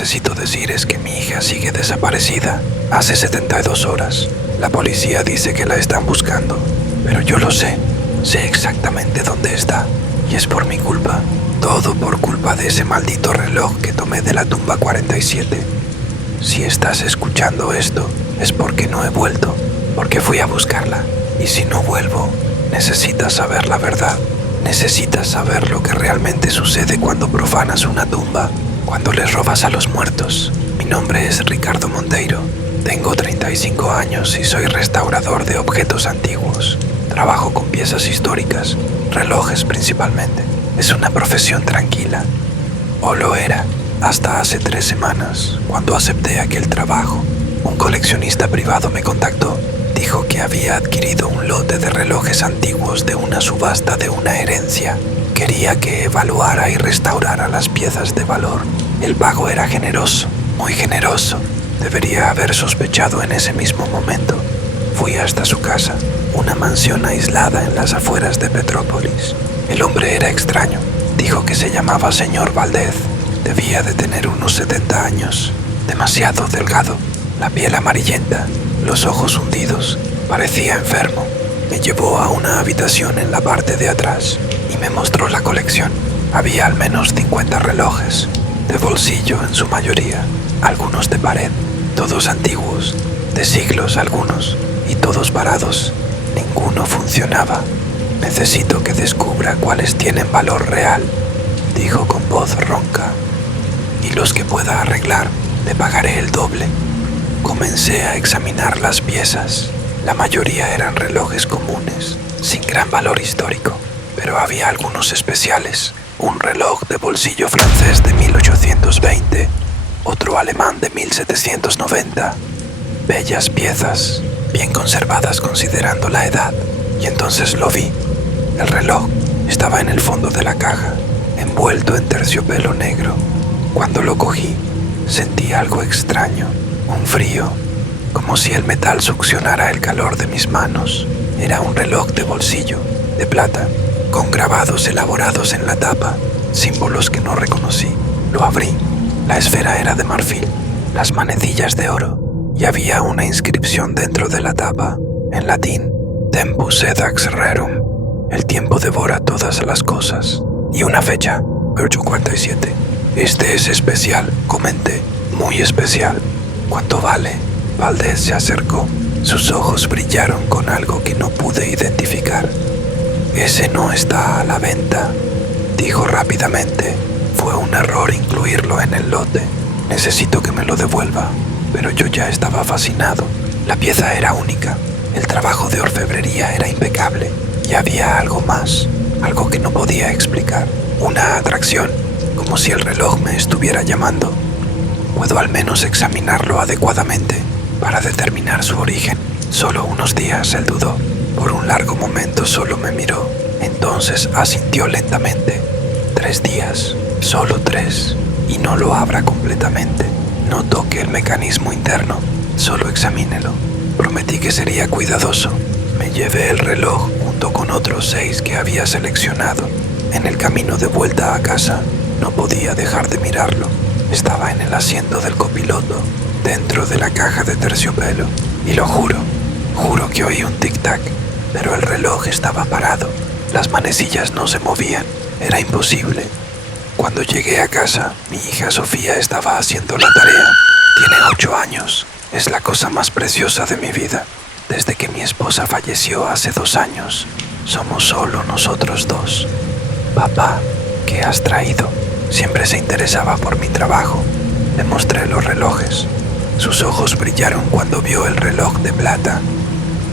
necesito decir es que mi hija sigue desaparecida. Hace 72 horas. La policía dice que la están buscando, pero yo lo sé. Sé exactamente dónde está. Y es por mi culpa. Todo por culpa de ese maldito reloj que tomé de la tumba 47. Si estás escuchando esto, es porque no he vuelto, porque fui a buscarla. Y si no vuelvo, necesitas saber la verdad. Necesitas saber lo que realmente sucede cuando profanas una tumba, cuando les robas a los muertos. Mi nombre es Ricardo Monteiro. Tengo 35 años y soy restaurador de objetos antiguos. Trabajo con piezas históricas, relojes principalmente. Es una profesión tranquila. O lo era, hasta hace 3 semanas, cuando acepté aquel trabajo. Un coleccionista privado me contactó. Dijo que había adquirido un lote de relojes antiguos de una subasta de una herencia. Quería que evaluara y restaurara las piezas de valor. El pago era generoso, muy generoso. Debería haber sospechado en ese mismo momento. Fui hasta su casa, una mansión aislada en las afueras de Petrópolis. El hombre era extraño. Dijo que se llamaba señor Valdez. Debía de tener unos 70 años. Demasiado delgado, la piel amarillenta, los ojos hundidos. Parecía enfermo. Me llevó a una habitación en la parte de atrás y me mostró la colección. Había al menos 50 relojes, de bolsillo en su mayoría, algunos de pared, todos antiguos, de siglos algunos, y todos varados. Ninguno funcionaba. Necesito que descubra cuáles tienen valor real, dijo con voz ronca. Y los que pueda arreglar, le pagaré el doble. Comencé a examinar las piezas. La mayoría eran relojes comunes, sin gran valor histórico, pero había algunos especiales. Un reloj de bolsillo francés de 1820, otro alemán de 1790. Bellas piezas, bien conservadas considerando la edad. Y entonces lo vi. El reloj estaba en el fondo de la caja, envuelto en terciopelo negro. Cuando lo cogí, sentí algo extraño. Un frío, como si el metal succionara el calor de mis manos. Era un reloj de bolsillo, de plata, con grabados elaborados en la tapa, símbolos que no reconocí. Lo abrí. La esfera era de marfil, las manecillas de oro, y había una inscripción dentro de la tapa, en latín: Tempus edax rerum, el tiempo devora todas las cosas, y una fecha, 8:47. Este es especial, comenté, muy especial. ¿Cuánto vale? Valdez se acercó. Sus ojos brillaron con algo que no pude identificar. Ese no está a la venta, dijo rápidamente. Fue un error incluirlo en el lote. Necesito que me lo devuelva. Pero yo ya estaba fascinado. La pieza era única. El trabajo de orfebrería era impecable. Y había algo más, algo que no podía explicar. Una atracción, como si el reloj me estuviera llamando. Puedo al menos examinarlo adecuadamente para determinar su origen. Solo unos días, él dudó. Por un largo momento solo me miró. Entonces asintió lentamente. 3 días, solo 3. Y no lo abra completamente. No toque el mecanismo interno. Solo examínelo. Prometí que sería cuidadoso. Me llevé el reloj junto con otros 6 que había seleccionado. En el camino de vuelta a casa, no podía dejar de mirarlo. Estaba en el asiento del copiloto, dentro de la caja de terciopelo. Y lo juro que oí un tic-tac, pero el reloj estaba parado. Las manecillas no se movían. Era imposible. Cuando llegué a casa, mi hija Sofía estaba haciendo la tarea. Tiene 8 años. Es la cosa más preciosa de mi vida. Desde que mi esposa falleció hace 2 años, somos solo nosotros 2. Papá, ¿qué has traído? Siempre se interesaba por mi trabajo. Le mostré los relojes. Sus ojos brillaron cuando vio el reloj de plata.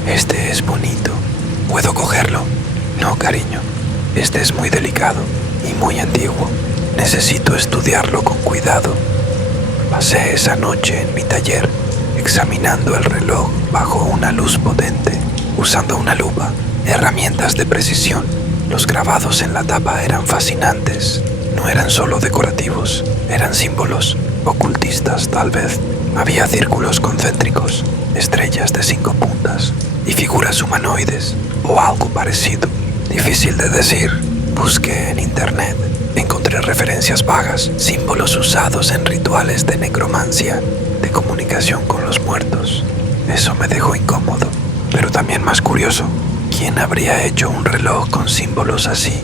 Este es bonito. ¿Puedo cogerlo? No, cariño. Este es muy delicado y muy antiguo. Necesito estudiarlo con cuidado. Pasé esa noche en mi taller, examinando el reloj bajo una luz potente, usando una lupa, herramientas de precisión. Los grabados en la tapa eran fascinantes. No eran solo decorativos, eran símbolos, ocultistas tal vez. Había círculos concéntricos, estrellas de 5 puntas y figuras humanoides, o algo parecido. Difícil de decir. Busqué en internet, encontré entre referencias vagas, símbolos usados en rituales de necromancia, de comunicación con los muertos. Eso me dejó incómodo, pero también más curioso. ¿Quién habría hecho un reloj con símbolos así?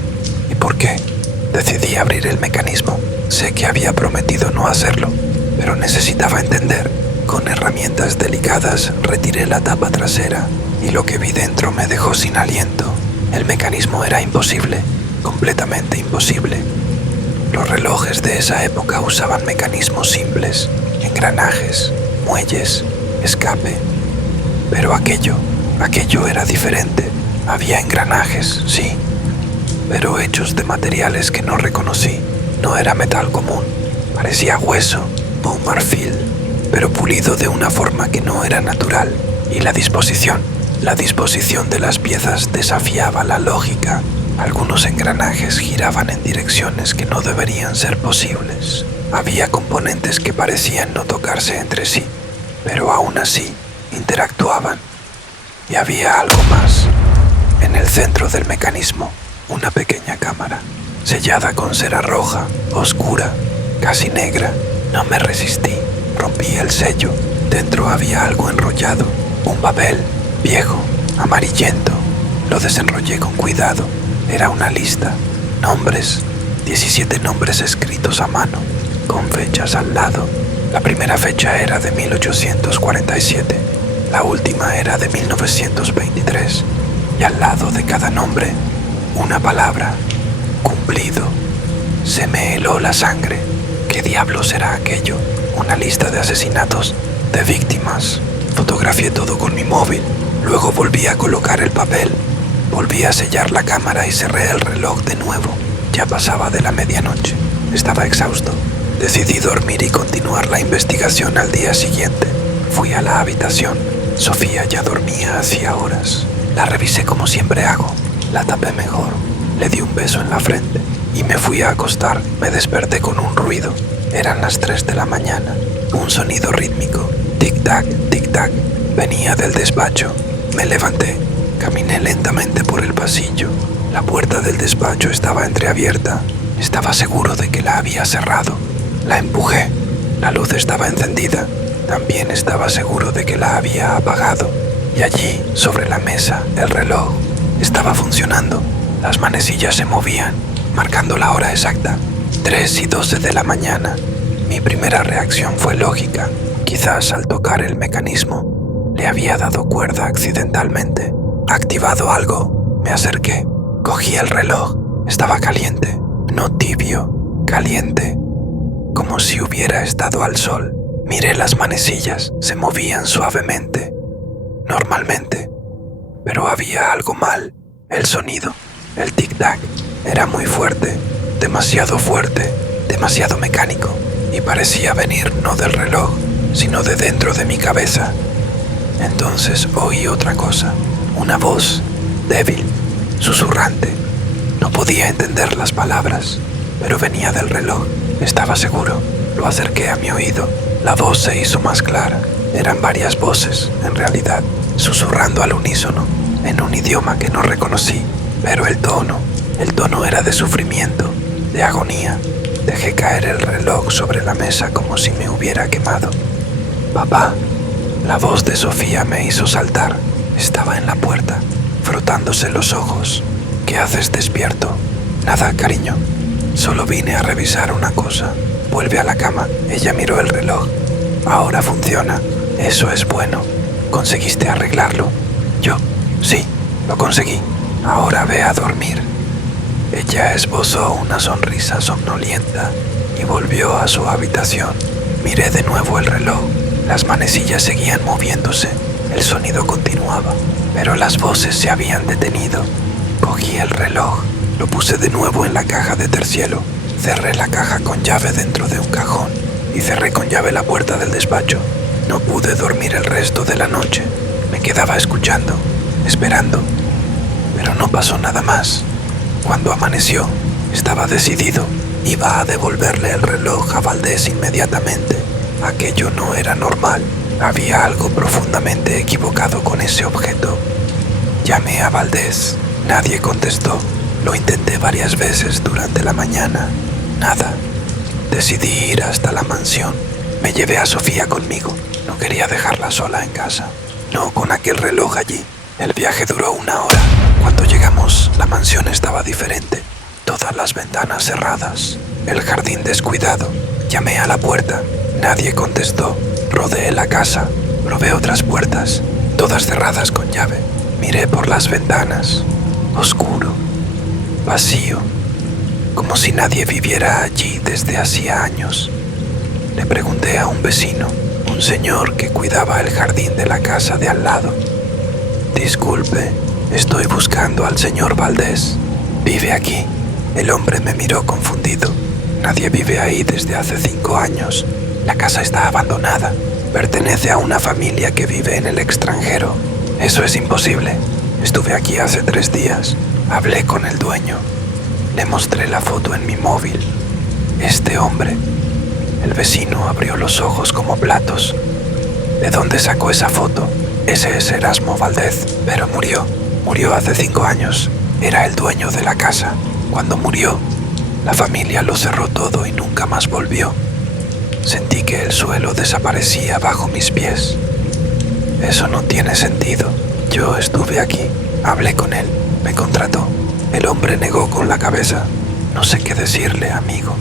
¿Y por qué? Decidí abrir el mecanismo. Sé que había prometido no hacerlo, pero necesitaba entender. Con herramientas delicadas retiré la tapa trasera y lo que vi dentro me dejó sin aliento. El mecanismo era imposible, completamente imposible. Los relojes de esa época usaban mecanismos simples, engranajes, muelles, escape. Pero aquello era diferente. Había engranajes, sí, pero hechos de materiales que no reconocí. No era metal común, parecía hueso o un marfil, pero pulido de una forma que no era natural. Y la disposición de las piezas desafiaba la lógica. Algunos engranajes giraban en direcciones que no deberían ser posibles. Había componentes que parecían no tocarse entre sí, pero aún así interactuaban. Y había algo más. En el centro del mecanismo, una pequeña cámara, sellada con cera roja, oscura, casi negra. No me resistí. Rompí el sello. Dentro había algo enrollado, un papel, viejo, amarillento. Lo desenrollé con cuidado. Era una lista. Nombres. 17 nombres escritos a mano, con fechas al lado. La primera fecha era de 1847. La última era de 1923. Y al lado de cada nombre, una palabra. Cumplido. Se me heló la sangre. ¿Qué diablos era aquello? Una lista de asesinatos, de víctimas. Fotografié todo con mi móvil. Luego volví a colocar el papel. Volví a sellar la cámara y cerré el reloj de nuevo. Ya pasaba de la medianoche. Estaba exhausto. Decidí dormir y continuar la investigación al día siguiente. Fui a la habitación. Sofía ya dormía hacía horas. La revisé como siempre hago. La tapé mejor. Le di un beso en la frente y me fui a acostar. Me desperté con un ruido. Eran las 3 de la mañana. Un sonido rítmico. Tic-tac, tic-tac. Venía del despacho. Me levanté. Caminé lentamente por el pasillo. La puerta del despacho estaba entreabierta. Estaba seguro de que la había cerrado. La empujé. La luz estaba encendida. También estaba seguro de que la había apagado. Y allí, sobre la mesa, el reloj estaba funcionando. Las manecillas se movían, marcando la hora exacta. 3:12 de la mañana. Mi primera reacción fue lógica. Quizás al tocar el mecanismo le había dado cuerda accidentalmente. Activado algo. Me acerqué. Cogí el reloj. Estaba caliente. No tibio. Caliente. Como si hubiera estado al sol. Miré las manecillas. Se movían suavemente. Normalmente. Pero había algo mal. El sonido. El tic-tac. Era muy fuerte. Demasiado fuerte. Demasiado mecánico. Y parecía venir no del reloj, sino de dentro de mi cabeza. Entonces oí otra cosa. Una voz, débil, susurrante. No podía entender las palabras, pero venía del reloj. Estaba seguro. Lo acerqué a mi oído. La voz se hizo más clara. Eran varias voces, en realidad, susurrando al unísono, en un idioma que no reconocí. Pero el tono era de sufrimiento, de agonía. Dejé caer el reloj sobre la mesa como si me hubiera quemado. Papá. La voz de Sofía me hizo saltar. Estaba en la puerta, frotándose los ojos. ¿Qué haces despierto? Nada, cariño. Solo vine a revisar una cosa. Vuelve a la cama. Ella miró el reloj. Ahora funciona. Eso es bueno. ¿Conseguiste arreglarlo? Yo, sí, lo conseguí. Ahora ve a dormir. Ella esbozó una sonrisa somnolienta y volvió a su habitación. Miré de nuevo el reloj. Las manecillas seguían moviéndose. El sonido continuaba, pero las voces se habían detenido. Cogí el reloj, lo puse de nuevo en la caja de tercielo. Cerré la caja con llave dentro de un cajón y cerré con llave la puerta del despacho. No pude dormir el resto de la noche. Me quedaba escuchando, esperando, pero no pasó nada más. Cuando amaneció, estaba decidido. Iba a devolverle el reloj a Valdés inmediatamente. Aquello no era normal. Había algo profundamente equivocado con ese objeto. Llamé a Valdés. Nadie contestó. Lo intenté varias veces durante la mañana. Nada. Decidí ir hasta la mansión. Me llevé a Sofía conmigo. No quería dejarla sola en casa. No con aquel reloj allí. El viaje duró 1 hora. Cuando llegamos, la mansión estaba diferente. Todas las ventanas cerradas. El jardín descuidado. Llamé a la puerta. Nadie contestó. Rodeé la casa. Probé otras puertas. Todas cerradas con llave. Miré por las ventanas. Oscuro. Vacío. Como si nadie viviera allí desde hacía años. Le pregunté a un vecino, un señor que cuidaba el jardín de la casa de al lado. Disculpe, estoy buscando al señor Valdés. ¿Vive aquí? El hombre me miró confundido. Nadie vive ahí desde hace 5 años. La casa está abandonada. Pertenece a una familia que vive en el extranjero. Eso es imposible. Estuve aquí hace 3 días. Hablé con el dueño. Le mostré la foto en mi móvil. Este hombre. El vecino abrió los ojos como platos. ¿De dónde sacó esa foto? Ese es Erasmo Valdés, pero murió. Murió hace 5 años. Era el dueño de la casa. Cuando murió, la familia lo cerró todo y nunca más volvió. Sentí que el suelo desaparecía bajo mis pies. Eso no tiene sentido. Yo estuve aquí. Hablé con él. Me contrató. El hombre negó con la cabeza. No sé qué decirle, amigo,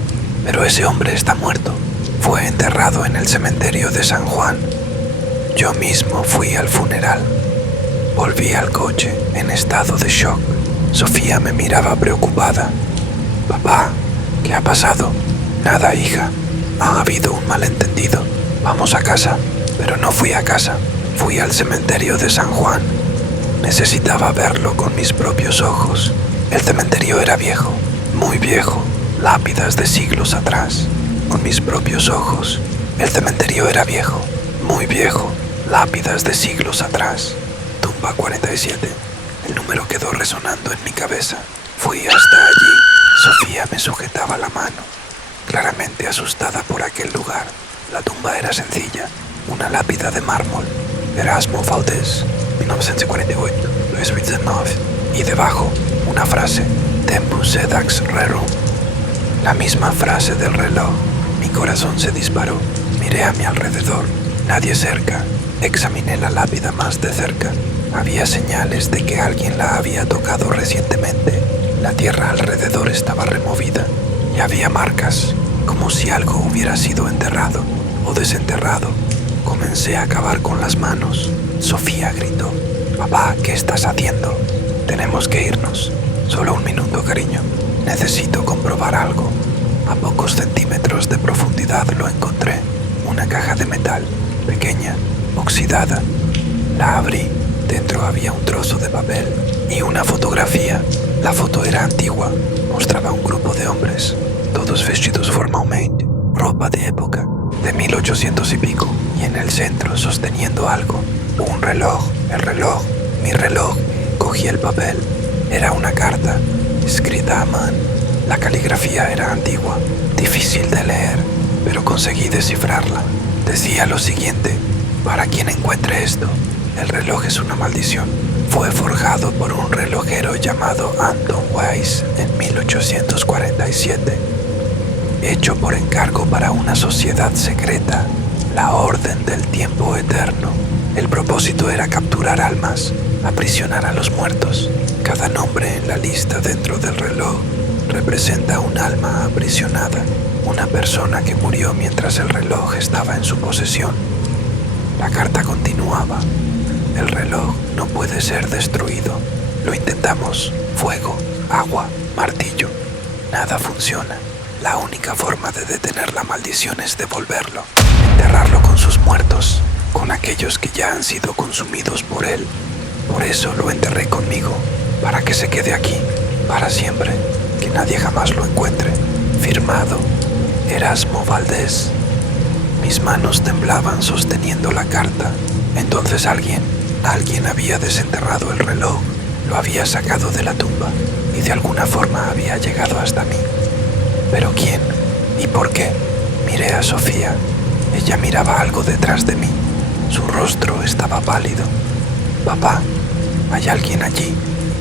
pero ese hombre está muerto. Fue enterrado en el cementerio de San Juan. Yo mismo fui al funeral. Volví al coche en estado de shock. Sofía me miraba preocupada. Papá, ¿qué ha pasado? Nada, hija. Ha habido un malentendido. Vamos a casa. Pero no fui a casa. Fui al cementerio de San Juan. Necesitaba verlo con mis propios ojos. El cementerio era viejo, muy viejo, lápidas de siglos atrás. Con mis propios ojos. El cementerio era viejo, muy viejo, lápidas de siglos atrás. Tumba 47. El número quedó resonando en mi cabeza. Fui hasta allí. Sofía me sujetaba la mano, claramente asustada por aquel lugar. La tumba era sencilla, una lápida de mármol. Erasmo Valdés, 1948, Luis Ritzenhoff. Y debajo, una frase, Tempus sedax rerum. La misma frase del reloj. Mi corazón se disparó. Miré a mi alrededor. Nadie cerca. Examiné la lápida más de cerca. Había señales de que alguien la había tocado recientemente. La tierra alrededor estaba removida. Y había marcas, como si algo hubiera sido enterrado o desenterrado. Comencé a cavar con las manos. Sofía gritó. Papá, ¿qué estás haciendo? Tenemos que irnos. Solo 1 minuto, cariño. Necesito comprobar algo. A pocos centímetros de profundidad lo encontré. Una caja de metal, pequeña, oxidada. La abrí. Dentro había un trozo de papel y una fotografía. La foto era antigua. Mostraba un grupo de hombres, todos vestidos formalmente, ropa de época, de 1800 y pico. Y en el centro, sosteniendo algo, un reloj. El reloj, mi reloj. Cogí el papel. Era una carta, escrita a mano. La caligrafía era antigua, difícil de leer, pero conseguí descifrarla. Decía lo siguiente: para quien encuentre esto, el reloj es una maldición. Fue forjado por un relojero llamado Anton Weiss en 1847. Hecho por encargo para una sociedad secreta, la Orden del Tiempo Eterno. El propósito era capturar almas, aprisionar a los muertos. Cada nombre en la lista dentro del reloj representa un alma aprisionada, una persona que murió mientras el reloj estaba en su posesión. La carta continuaba: el reloj no puede ser destruido. Lo intentamos. Fuego, agua, martillo. Nada funciona. La única forma de detener la maldición es devolverlo, enterrarlo con sus muertos, con aquellos que ya han sido consumidos por él. Por eso lo enterré conmigo, para que se quede aquí, para siempre, que nadie jamás lo encuentre. Firmado, Erasmo Valdés. Mis manos temblaban sosteniendo la carta. Entonces alguien había desenterrado el reloj, lo había sacado de la tumba y de alguna forma había llegado hasta mí. ¿Pero quién? ¿Y por qué? Miré a Sofía. Ella miraba algo detrás de mí. Su rostro estaba pálido. Papá, ¿hay alguien allí?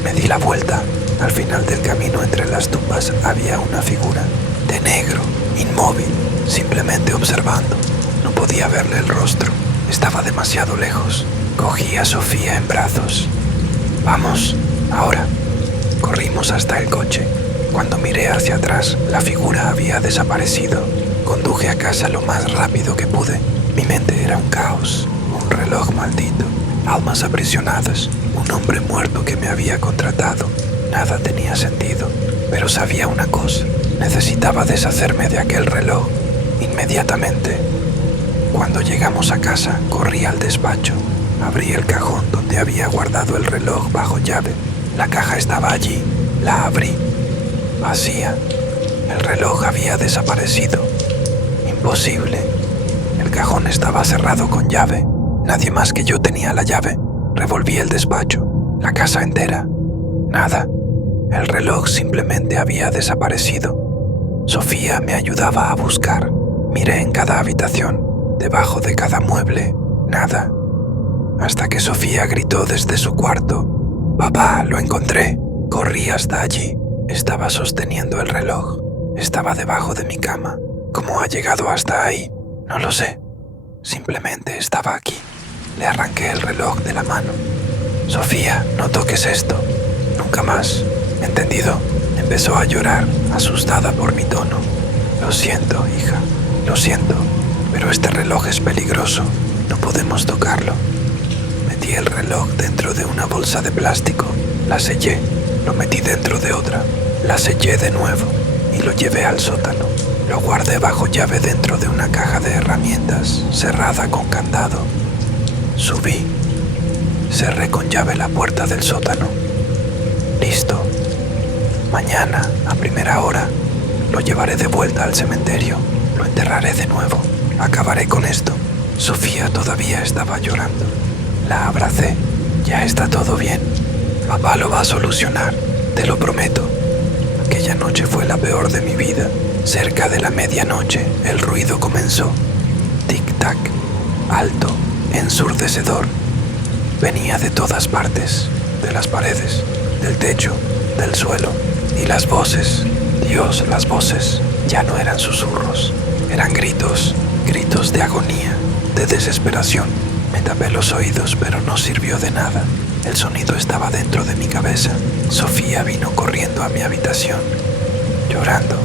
Me di la vuelta. Al final del camino entre las tumbas había una figura. de negro, inmóvil, simplemente observando. No podía verle el rostro, estaba demasiado lejos. Cogí a Sofía en brazos. «Vamos, ahora». Corrimos hasta el coche. Cuando miré hacia atrás, la figura había desaparecido. Conduje a casa lo más rápido que pude. Mi mente era un caos, un reloj maldito, almas aprisionadas, un hombre muerto que me había contratado. Nada tenía sentido, pero sabía una cosa: necesitaba deshacerme de aquel reloj inmediatamente. Cuando llegamos a casa, corrí al despacho. Abrí el cajón donde había guardado el reloj bajo llave. La caja estaba allí. La abrí. Vacía. El reloj había desaparecido. Imposible. El cajón estaba cerrado con llave. Nadie más que yo tenía la llave. Revolví el despacho, la casa entera. Nada. El reloj simplemente había desaparecido. Sofía me ayudaba a buscar. Miré en cada habitación, debajo de cada mueble. Nada. Hasta que Sofía gritó desde su cuarto: «Papá, lo encontré». Corrí hasta allí. Estaba sosteniendo el reloj. Estaba debajo de mi cama. ¿Cómo ha llegado hasta ahí? No lo sé. Simplemente estaba aquí. Le arranqué el reloj de la mano. «Sofía, no toques esto. Nunca más. ¿Entendido?». Empezó a llorar, asustada por mi tono. «Lo siento, hija. Lo siento. Pero este reloj es peligroso. No podemos tocarlo». Metí el reloj dentro de una bolsa de plástico. La sellé. Lo metí dentro de otra. La sellé de nuevo y lo llevé al sótano. Lo guardé bajo llave dentro de una caja de herramientas, cerrada con candado. Subí. Cerré con llave la puerta del sótano. Listo. Mañana, a primera hora, lo llevaré de vuelta al cementerio. Lo enterraré de nuevo. Acabaré con esto. Sofía todavía estaba llorando. La abracé. «Ya está todo bien. Papá lo va a solucionar. Te lo prometo». Aquella noche fue la peor de mi vida. Cerca de la medianoche, el ruido comenzó. Tic-tac. Alto. Ensurdecedor. Venía de todas partes. De las paredes. Del techo. Del suelo. Y las voces. Dios, las voces. Ya no eran susurros. Eran gritos. Gritos de agonía. De desesperación. Me tapé los oídos, pero no sirvió de nada. El sonido estaba dentro de mi cabeza. Sofía vino corriendo a mi habitación, llorando.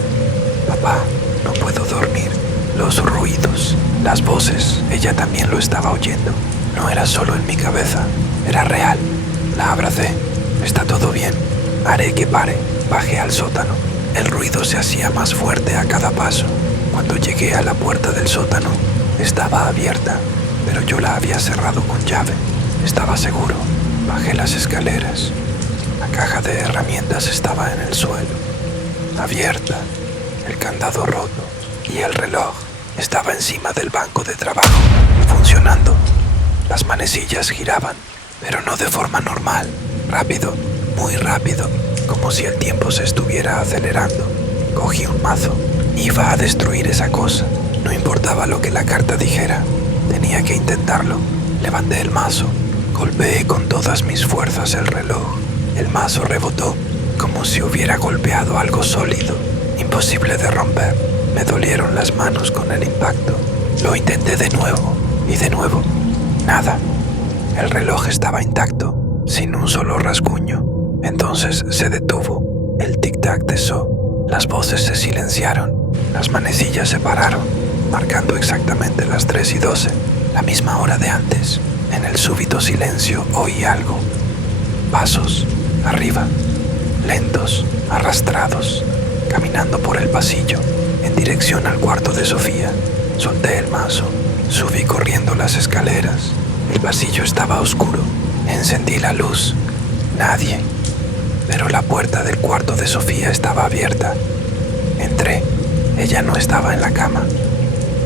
«Papá, no puedo dormir». Los ruidos, las voces, ella también lo estaba oyendo. No era solo en mi cabeza, era real. La abracé. «Está todo bien. Haré que pare». Bajé al sótano. El ruido se hacía más fuerte a cada paso. Cuando llegué a la puerta del sótano, estaba abierta, pero yo la había cerrado con llave. Estaba seguro. Bajé las escaleras. La caja de herramientas estaba en el suelo, abierta, el candado roto, y el reloj estaba encima del banco de trabajo, funcionando. Las manecillas giraban, pero no de forma normal, rápido, muy rápido, como si el tiempo se estuviera acelerando. Cogí un mazo. Iba a destruir esa cosa. No importaba lo que la carta dijera. Tenía que intentarlo. Levanté el mazo. Golpeé con todas mis fuerzas el reloj. El mazo rebotó, como si hubiera golpeado algo sólido, imposible de romper. Me dolieron las manos con el impacto. Lo intenté de nuevo, y de nuevo. Nada. El reloj estaba intacto, sin un solo rasguño. Entonces se detuvo. El tic-tac cesó. Las voces se silenciaron. Las manecillas se pararon, marcando exactamente las 3:12, la misma hora de antes. En el súbito silencio oí algo. Pasos, arriba, lentos, arrastrados, caminando por el pasillo, en dirección al cuarto de Sofía. Solté el mazo, subí corriendo las escaleras. El pasillo estaba oscuro. Encendí la luz. Nadie. Pero la puerta del cuarto de Sofía estaba abierta. Entré. Ella no estaba en la cama.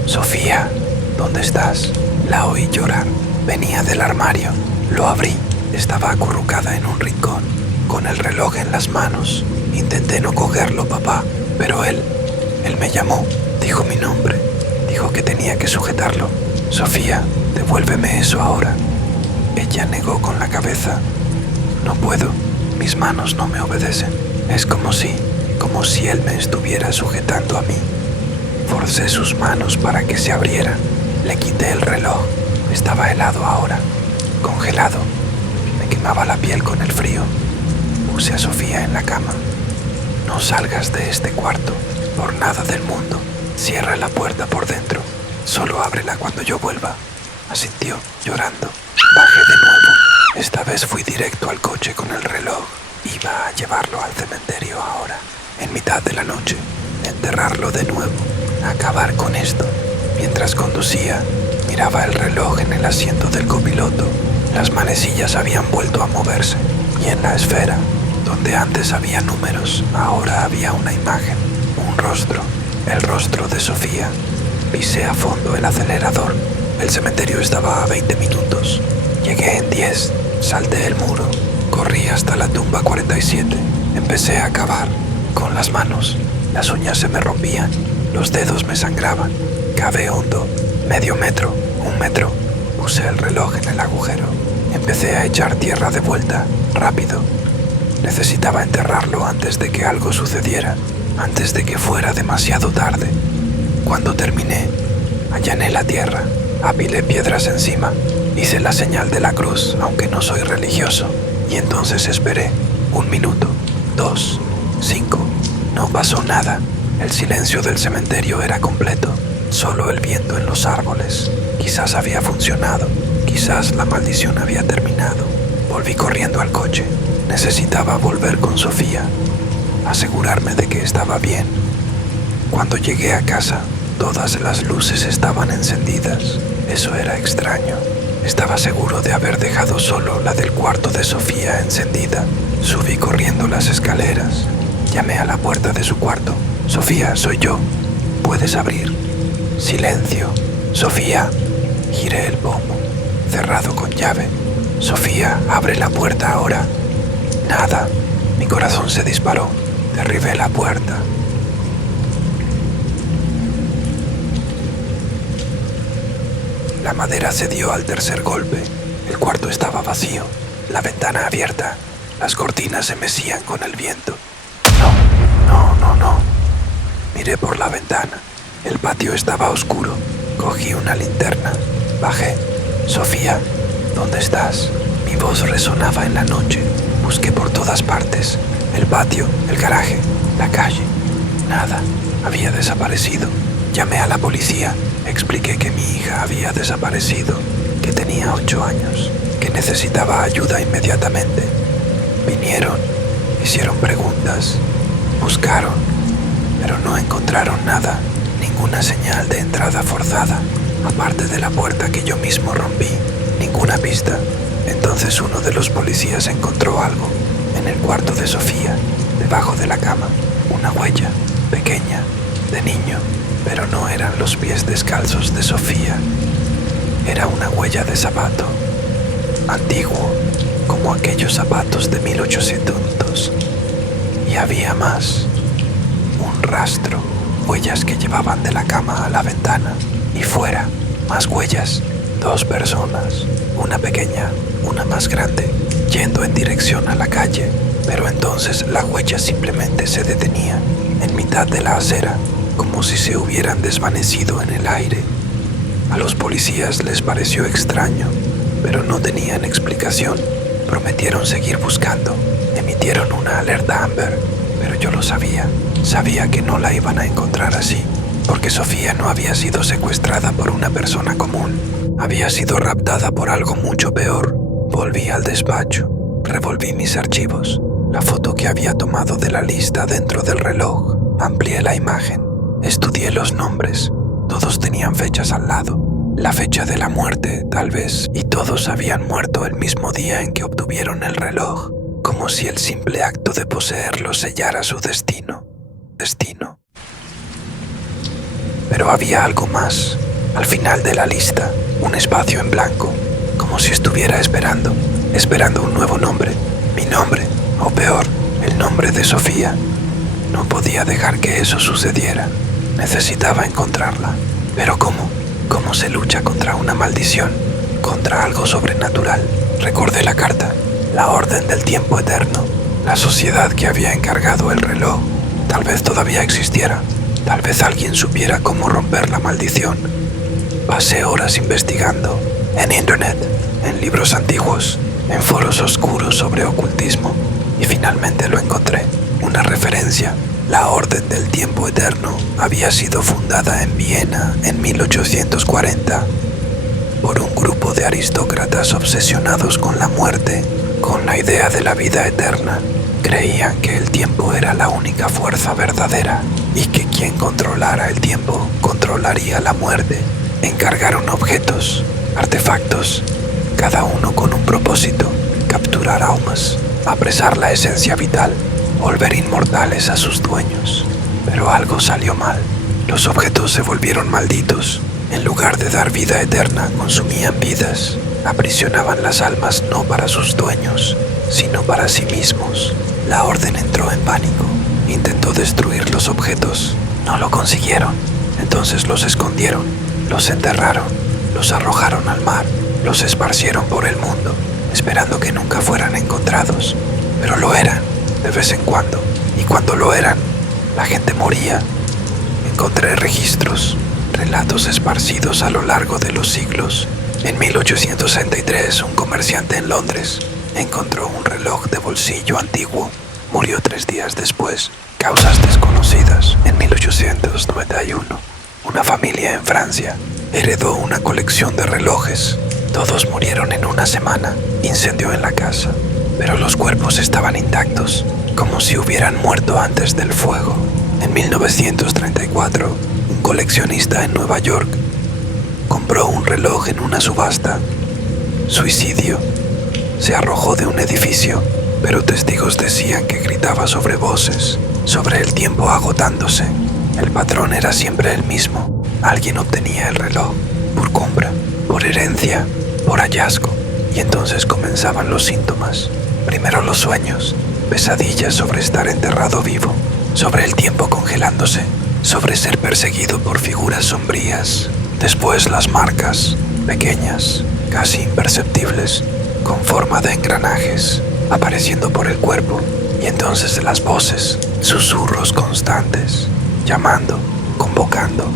«Sofía, ¿dónde estás?». La oí llorar. Venía del armario. Lo abrí. Estaba acurrucada en un rincón, con el reloj en las manos. Intenté no cogerlo, papá, pero él me llamó. Dijo mi nombre. Dijo que tenía que sujetarlo. «Sofía, devuélveme eso ahora». Ella negó con la cabeza. «No puedo. Mis manos no me obedecen. Es como si como si él me estuviera sujetando a mí. Forcé sus manos para que se abrieran. Le quité el reloj. Estaba helado ahora, congelado. Me quemaba la piel con el frío. Puse a Sofía en la cama. No salgas de este cuarto, por nada del mundo. Cierra la puerta por dentro. Solo ábrela cuando yo vuelva. Asintió, llorando. Bajé de nuevo. Esta vez fui directo al coche con el reloj. Iba a llevarlo al cementerio ahora, en mitad de la noche. Enterrarlo de nuevo. Acabar con esto. Mientras conducía, miraba el reloj en el asiento del copiloto. Las manecillas habían vuelto a moverse. Y en la esfera, donde antes había números, ahora había una imagen. Un rostro. El rostro de Sofía. Pisé a fondo el acelerador. El cementerio estaba a 20 minutos. Llegué en 10. Salté el muro. Corrí hasta la tumba 47. Empecé a cavar. Con las manos. Las uñas se me rompían. Los dedos me sangraban. Cavé hondo. Medio metro. 1 metro. Puse el reloj en el agujero. Empecé a echar tierra de vuelta. Rápido. Necesitaba enterrarlo antes de que algo sucediera. Antes de que fuera demasiado tarde. Cuando terminé, allané la tierra. Apilé piedras encima. Hice la señal de la cruz, aunque no soy religioso. Y entonces esperé. 1 minuto. 2. 5. No pasó nada. El silencio del cementerio era completo. Solo el viento en los árboles. Quizás había funcionado. Quizás la maldición había terminado. Volví corriendo al coche. Necesitaba volver con Sofía. Asegurarme de que estaba bien. Cuando llegué a casa, todas las luces estaban encendidas. Eso era extraño. Estaba seguro de haber dejado solo la del cuarto de Sofía encendida. Subí corriendo las escaleras. Llamé a la puerta de su cuarto. Sofía, soy yo. ¿Puedes abrir? Silencio. Sofía. Giré el pomo. Cerrado con llave. Sofía, abre la puerta ahora. Nada. Mi corazón se disparó. Derribé la puerta. La madera cedió al tercer golpe. El cuarto estaba vacío. La ventana abierta. Las cortinas se mecían con el viento. No. Miré por la ventana. El patio estaba oscuro. Cogí una linterna. Bajé. Sofía, ¿dónde estás? Mi voz resonaba en la noche. Busqué por todas partes. El patio, el garaje, la calle. Nada. Había desaparecido. Llamé a la policía. Expliqué que mi hija había desaparecido, que tenía 8 años, que necesitaba ayuda inmediatamente. Vinieron, hicieron preguntas, buscaron, pero no encontraron nada, ninguna señal de entrada forzada, aparte de la puerta que yo mismo rompí, ninguna pista. Entonces uno de los policías encontró algo en el cuarto de Sofía, debajo de la cama, una huella pequeña, de niño. Pero no eran los pies descalzos de Sofía. Era una huella de zapato, antiguo, como aquellos zapatos de 1800. Y había más. Un rastro, huellas que llevaban de la cama a la ventana. Y fuera, más huellas. 2 personas, una pequeña, una más grande, yendo en dirección a la calle. Pero entonces la huella simplemente se detenía en mitad de la acera, como si se hubieran desvanecido en el aire. A los policías les pareció extraño, pero no tenían explicación. Prometieron seguir buscando. Emitieron una alerta Amber, pero yo lo sabía. Sabía que no la iban a encontrar así, porque Sofía no había sido secuestrada por una persona común. Había sido raptada por algo mucho peor. Volví al despacho. Revolví mis archivos. La foto que había tomado de la lista dentro del reloj. Amplié la imagen. Estudié los nombres. Todos tenían fechas al lado. La fecha de la muerte, tal vez, y todos habían muerto el mismo día en que obtuvieron el reloj, como si el simple acto de poseerlo sellara su destino. Pero había algo más. Al final de la lista, un espacio en blanco, como si estuviera esperando un nuevo nombre. Mi nombre, o peor, el nombre de Sofía. No podía dejar que eso sucediera. Necesitaba encontrarla. ¿Pero cómo? ¿Cómo se lucha contra una maldición? Contra algo sobrenatural. Recordé la carta, la orden del tiempo eterno, la sociedad que había encargado el reloj. Tal vez todavía existiera. Tal vez alguien supiera cómo romper la maldición. Pasé horas investigando, en internet, en libros antiguos, en foros oscuros sobre ocultismo, y finalmente lo encontré. Una referencia. La Orden del Tiempo Eterno había sido fundada en Viena en 1840 por un grupo de aristócratas obsesionados con la muerte, con la idea de la vida eterna. Creían que el tiempo era la única fuerza verdadera y que quien controlara el tiempo controlaría la muerte. Encargaron objetos, artefactos, cada uno con un propósito: capturar almas, apresar la esencia vital, volver inmortales a sus dueños. Pero algo salió mal. Los objetos se volvieron malditos. En lugar de dar vida eterna, consumían vidas. Aprisionaban las almas no para sus dueños, sino para sí mismos. La orden entró en pánico. Intentó destruir los objetos. No lo consiguieron. Entonces los escondieron, los enterraron, los arrojaron al mar, los esparcieron por el mundo, esperando que nunca fueran encontrados. Pero lo eran, de vez en cuando. Y cuando lo eran, la gente moría. Encontré registros, relatos esparcidos a lo largo de los siglos. En 1863, un comerciante en Londres encontró un reloj de bolsillo antiguo. Murió 3 días después. Causas desconocidas. En 1891, una familia en Francia heredó una colección de relojes. Todos murieron en una semana. Incendio en la casa, pero los cuerpos estaban intactos, como si hubieran muerto antes del fuego. En 1934, un coleccionista en Nueva York compró un reloj en una subasta. Suicidio. Se arrojó de un edificio, pero testigos decían que gritaba sobre voces, sobre el tiempo agotándose. El patrón era siempre el mismo. Alguien obtenía el reloj por compra, por herencia, por hallazgo. Y entonces comenzaban los síntomas. Primero los sueños, pesadillas sobre estar enterrado vivo, sobre el tiempo congelándose, sobre ser perseguido por figuras sombrías. Después las marcas, pequeñas, casi imperceptibles, con forma de engranajes, apareciendo por el cuerpo. Y entonces las voces, susurros constantes, llamando, convocando,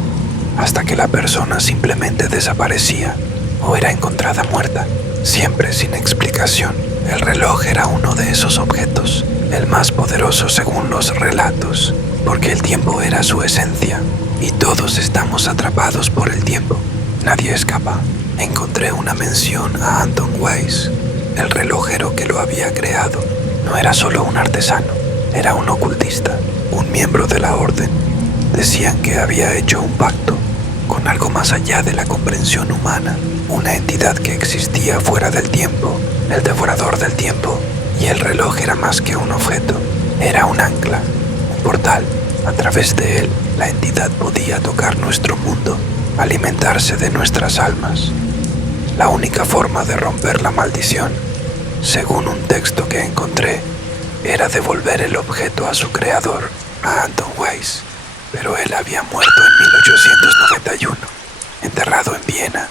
hasta que la persona simplemente desaparecía o era encontrada muerta, siempre sin explicación. El reloj era uno de esos objetos, el más poderoso según los relatos, porque el tiempo era su esencia, y todos estamos atrapados por el tiempo. Nadie escapa. Encontré una mención a Anton Weiss, el relojero que lo había creado. No era solo un artesano, era un ocultista, un miembro de la orden. Decían que había hecho un pacto con algo más allá de la comprensión humana, una entidad que existía fuera del tiempo, el devorador del tiempo. Y el reloj era más que un objeto, era un ancla, un portal. A través de él, la entidad podía tocar nuestro mundo, alimentarse de nuestras almas. La única forma de romper la maldición, según un texto que encontré, era devolver el objeto a su creador, a Anton Weiss. Pero él había muerto en 1891, enterrado en Viena.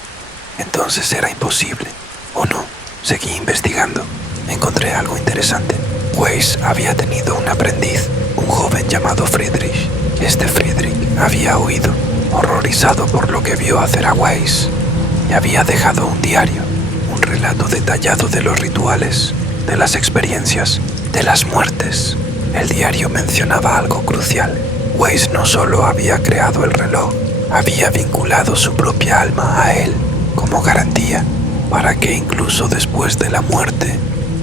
Entonces era imposible. ¿O no? Seguí investigando. Encontré algo interesante. Weiss había tenido un aprendiz, un joven llamado Friedrich. Este Friedrich había huido, horrorizado por lo que vio hacer a Weiss, y había dejado un diario, un relato detallado de los rituales, de las experiencias, de las muertes. El diario mencionaba algo crucial. Weiss no solo había creado el reloj, había vinculado su propia alma a él como garantía para que incluso después de la muerte,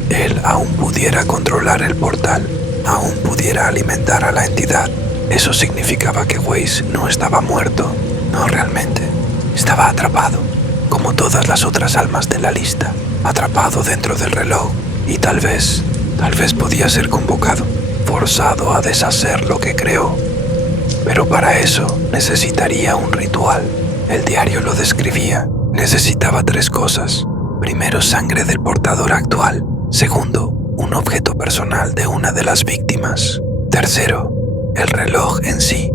él aún pudiera controlar el portal, aún pudiera alimentar a la entidad. Eso significaba que Weiss no estaba muerto, no realmente. Estaba atrapado, como todas las otras almas de la lista, atrapado dentro del reloj, y tal vez podía ser convocado, forzado a deshacer lo que creó. Pero para eso necesitaría un ritual. El diario lo describía. Necesitaba 3 cosas. Primero, sangre del portador actual. Segundo, un objeto personal de una de las víctimas. Tercero, el reloj en sí.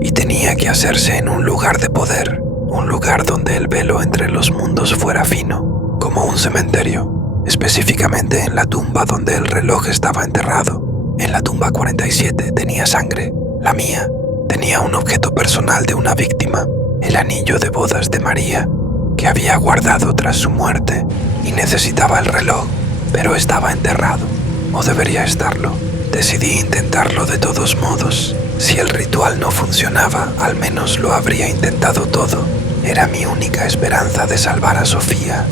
Y tenía que hacerse en un lugar de poder, un lugar donde el velo entre los mundos fuera fino, como un cementerio, específicamente en la tumba donde el reloj estaba enterrado. En la tumba 47 tenía sangre, la mía. Tenía un objeto personal de una víctima, el anillo de bodas de María, que había guardado tras su muerte, y necesitaba el reloj, pero estaba enterrado, o debería estarlo. Decidí intentarlo de todos modos. Si el ritual no funcionaba, al menos lo habría intentado todo. Era mi única esperanza de salvar a Sofía,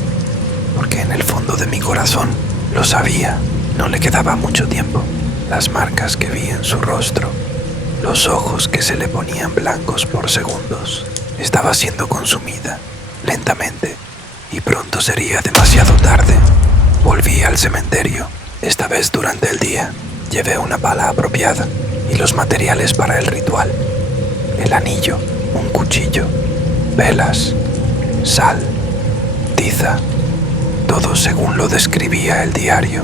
porque en el fondo de mi corazón lo sabía, no le quedaba mucho tiempo. Las marcas que vi en su rostro, los ojos que se le ponían blancos por segundos. Estaba siendo consumida, lentamente, y pronto sería demasiado tarde. Volví al cementerio, esta vez durante el día. Llevé una pala apropiada y los materiales para el ritual. El anillo, un cuchillo, velas, sal, tiza, todo según lo describía el diario.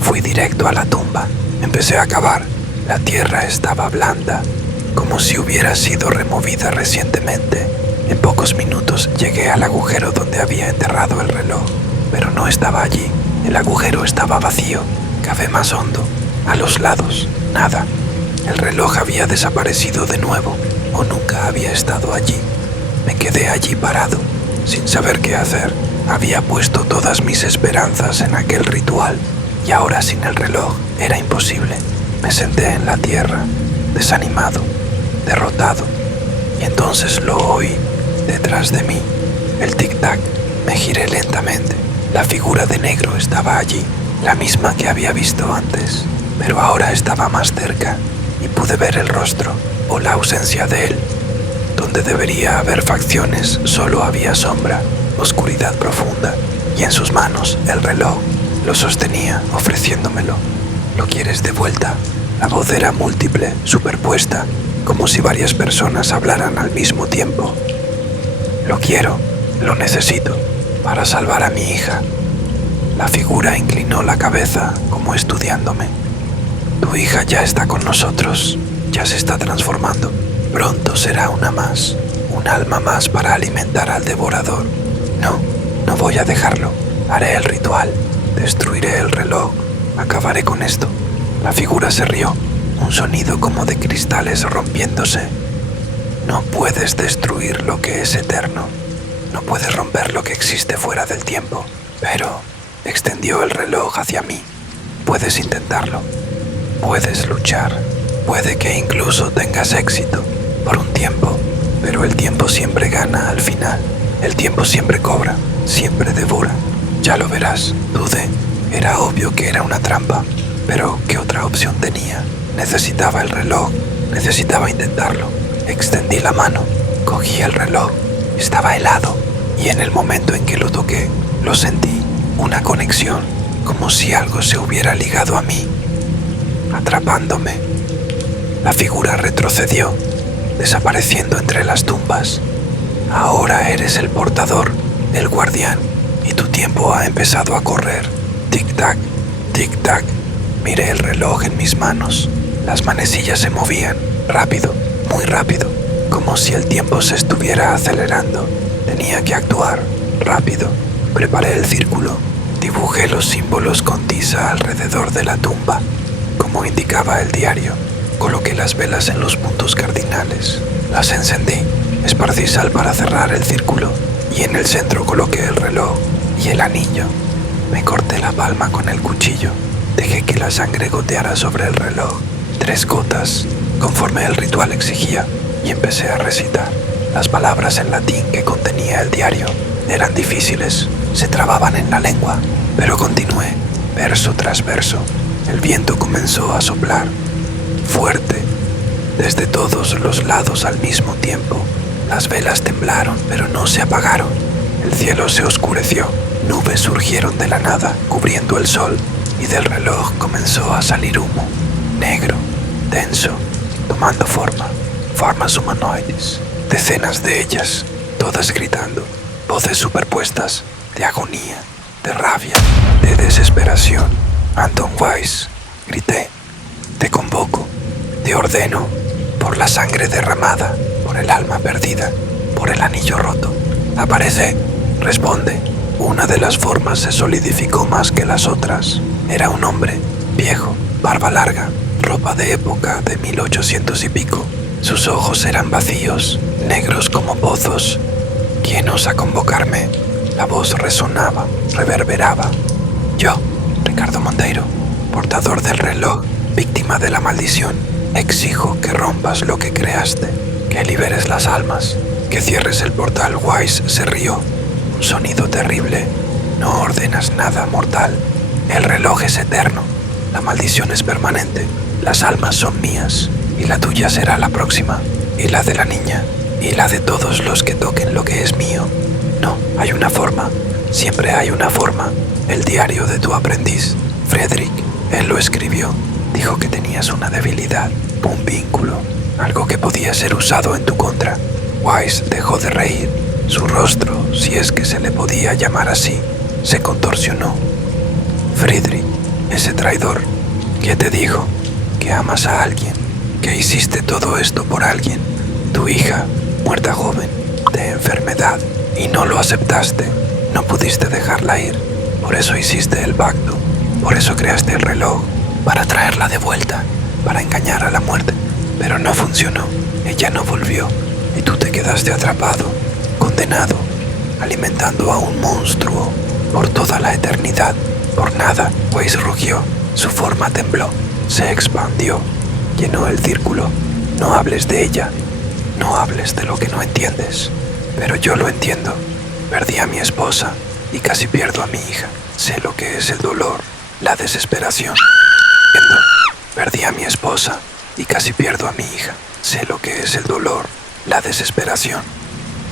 Fui directo a la tumba. Empecé a cavar. La tierra estaba blanda, como si hubiera sido removida recientemente. En pocos minutos llegué al agujero donde había enterrado el reloj, pero no estaba allí. El agujero estaba vacío. Cavé más hondo. A los lados, nada. El reloj había desaparecido de nuevo, o nunca había estado allí. Me quedé allí parado, sin saber qué hacer. Había puesto todas mis esperanzas en aquel ritual, y ahora sin el reloj era imposible. Me senté en la tierra, desanimado, derrotado, y entonces lo oí detrás de mí. El tic-tac. Me giré lentamente. La figura de negro estaba allí, la misma que había visto antes, pero ahora estaba más cerca y pude ver el rostro, o la ausencia de él. Donde debería haber facciones, solo había sombra, oscuridad profunda, y en sus manos el reloj. Lo sostenía, ofreciéndomelo. ¿Lo quieres de vuelta? La voz era múltiple, superpuesta, como si varias personas hablaran al mismo tiempo. Lo quiero, lo necesito, para salvar a mi hija. La figura inclinó la cabeza, como estudiándome. Tu hija ya está con nosotros, ya se está transformando. Pronto será una más, un alma más para alimentar al devorador. No, no voy a dejarlo. Haré el ritual, destruiré el reloj, acabaré con esto. La figura se rió, un sonido como de cristales rompiéndose. No puedes destruir lo que es eterno. No puedes romper lo que existe fuera del tiempo. Pero extendió el reloj hacia mí. Puedes intentarlo. Puedes luchar. Puede que incluso tengas éxito por un tiempo, pero el tiempo siempre gana al final. El tiempo siempre cobra, siempre devora. Ya lo verás. Dudé. Era obvio que era una trampa, pero ¿qué otra opción tenía? Necesitaba el reloj. Necesitaba intentarlo. Extendí la mano. Cogí el reloj. Estaba helado, y en el momento en que lo toqué, lo sentí. Una conexión, como si algo se hubiera ligado a mí, atrapándome. La figura retrocedió, desapareciendo entre las tumbas. Ahora eres el portador, el guardián, y tu tiempo ha empezado a correr. Tic-tac, tic-tac. Miré el reloj en mis manos. Las manecillas se movían, rápido, muy rápido, como si el tiempo se estuviera acelerando. Tenía que actuar, rápido. Preparé el círculo. Dibujé los símbolos con tiza alrededor de la tumba, como indicaba el diario. Coloqué las velas en los puntos cardinales. Las encendí. Esparcí sal para cerrar el círculo, y en el centro coloqué el reloj y el anillo. Me corté la palma con el cuchillo. Dejé que la sangre goteara sobre el reloj. 3 gotas, conforme el ritual exigía, y empecé a recitar. Las palabras en latín que contenía el diario eran difíciles, se trababan en la lengua, pero continué, verso tras verso. El viento comenzó a soplar, fuerte, desde todos los lados al mismo tiempo. Las velas temblaron, pero no se apagaron. El cielo se oscureció, nubes surgieron de la nada, cubriendo el sol, y del reloj comenzó a salir humo, negro, denso, tomando formas humanoides. Decenas de ellas, todas gritando, voces superpuestas, de agonía, de rabia, de desesperación. Anton Weiss, grité, te convoco, te ordeno, por la sangre derramada, por el alma perdida, por el anillo roto. Aparece, responde. Una de las formas se solidificó más que las otras. Era un hombre, viejo, barba larga, ropa de época de 1800 y pico. Sus ojos eran vacíos, negros como pozos. ¿Quién osa convocarme? La voz resonaba, reverberaba. Yo, Ricardo Monteiro, portador del reloj, víctima de la maldición. Exijo que rompas lo que creaste, que liberes las almas, que cierres el portal. Wise se rió. Un sonido terrible. No ordenas nada, mortal. El reloj es eterno. La maldición es permanente. Las almas son mías. Y la tuya será la próxima. Y la de la niña. Y la de todos los que toquen lo que es mío. No, hay una forma. Siempre hay una forma. El diario de tu aprendiz, Frederick. Él lo escribió. Dijo que tenías una debilidad, un vínculo, algo que podía ser usado en tu contra. Wise dejó de reír. Su rostro, si es que se le podía llamar así, se contorsionó. Friedrich, ese traidor, ¿qué te dijo? Que amas a alguien, que hiciste todo esto por alguien. Tu hija, muerta joven, de enfermedad, y no lo aceptaste. No pudiste dejarla ir. Por eso hiciste el pacto. Por eso creaste el reloj. Para traerla de vuelta, para engañar a la muerte. Pero no funcionó. Ella no volvió. Y tú te quedaste atrapado, condenado, alimentando a un monstruo por toda la eternidad. Por nada, Wise rugió. Su forma tembló, se expandió, llenó el círculo. No hables de ella. No hables de lo que no entiendes. Pero yo lo entiendo. Perdí a mi esposa y casi pierdo a mi hija. Sé lo que es el dolor, la desesperación. Perdí a mi esposa y casi pierdo a mi hija. Sé lo que es el dolor, la desesperación.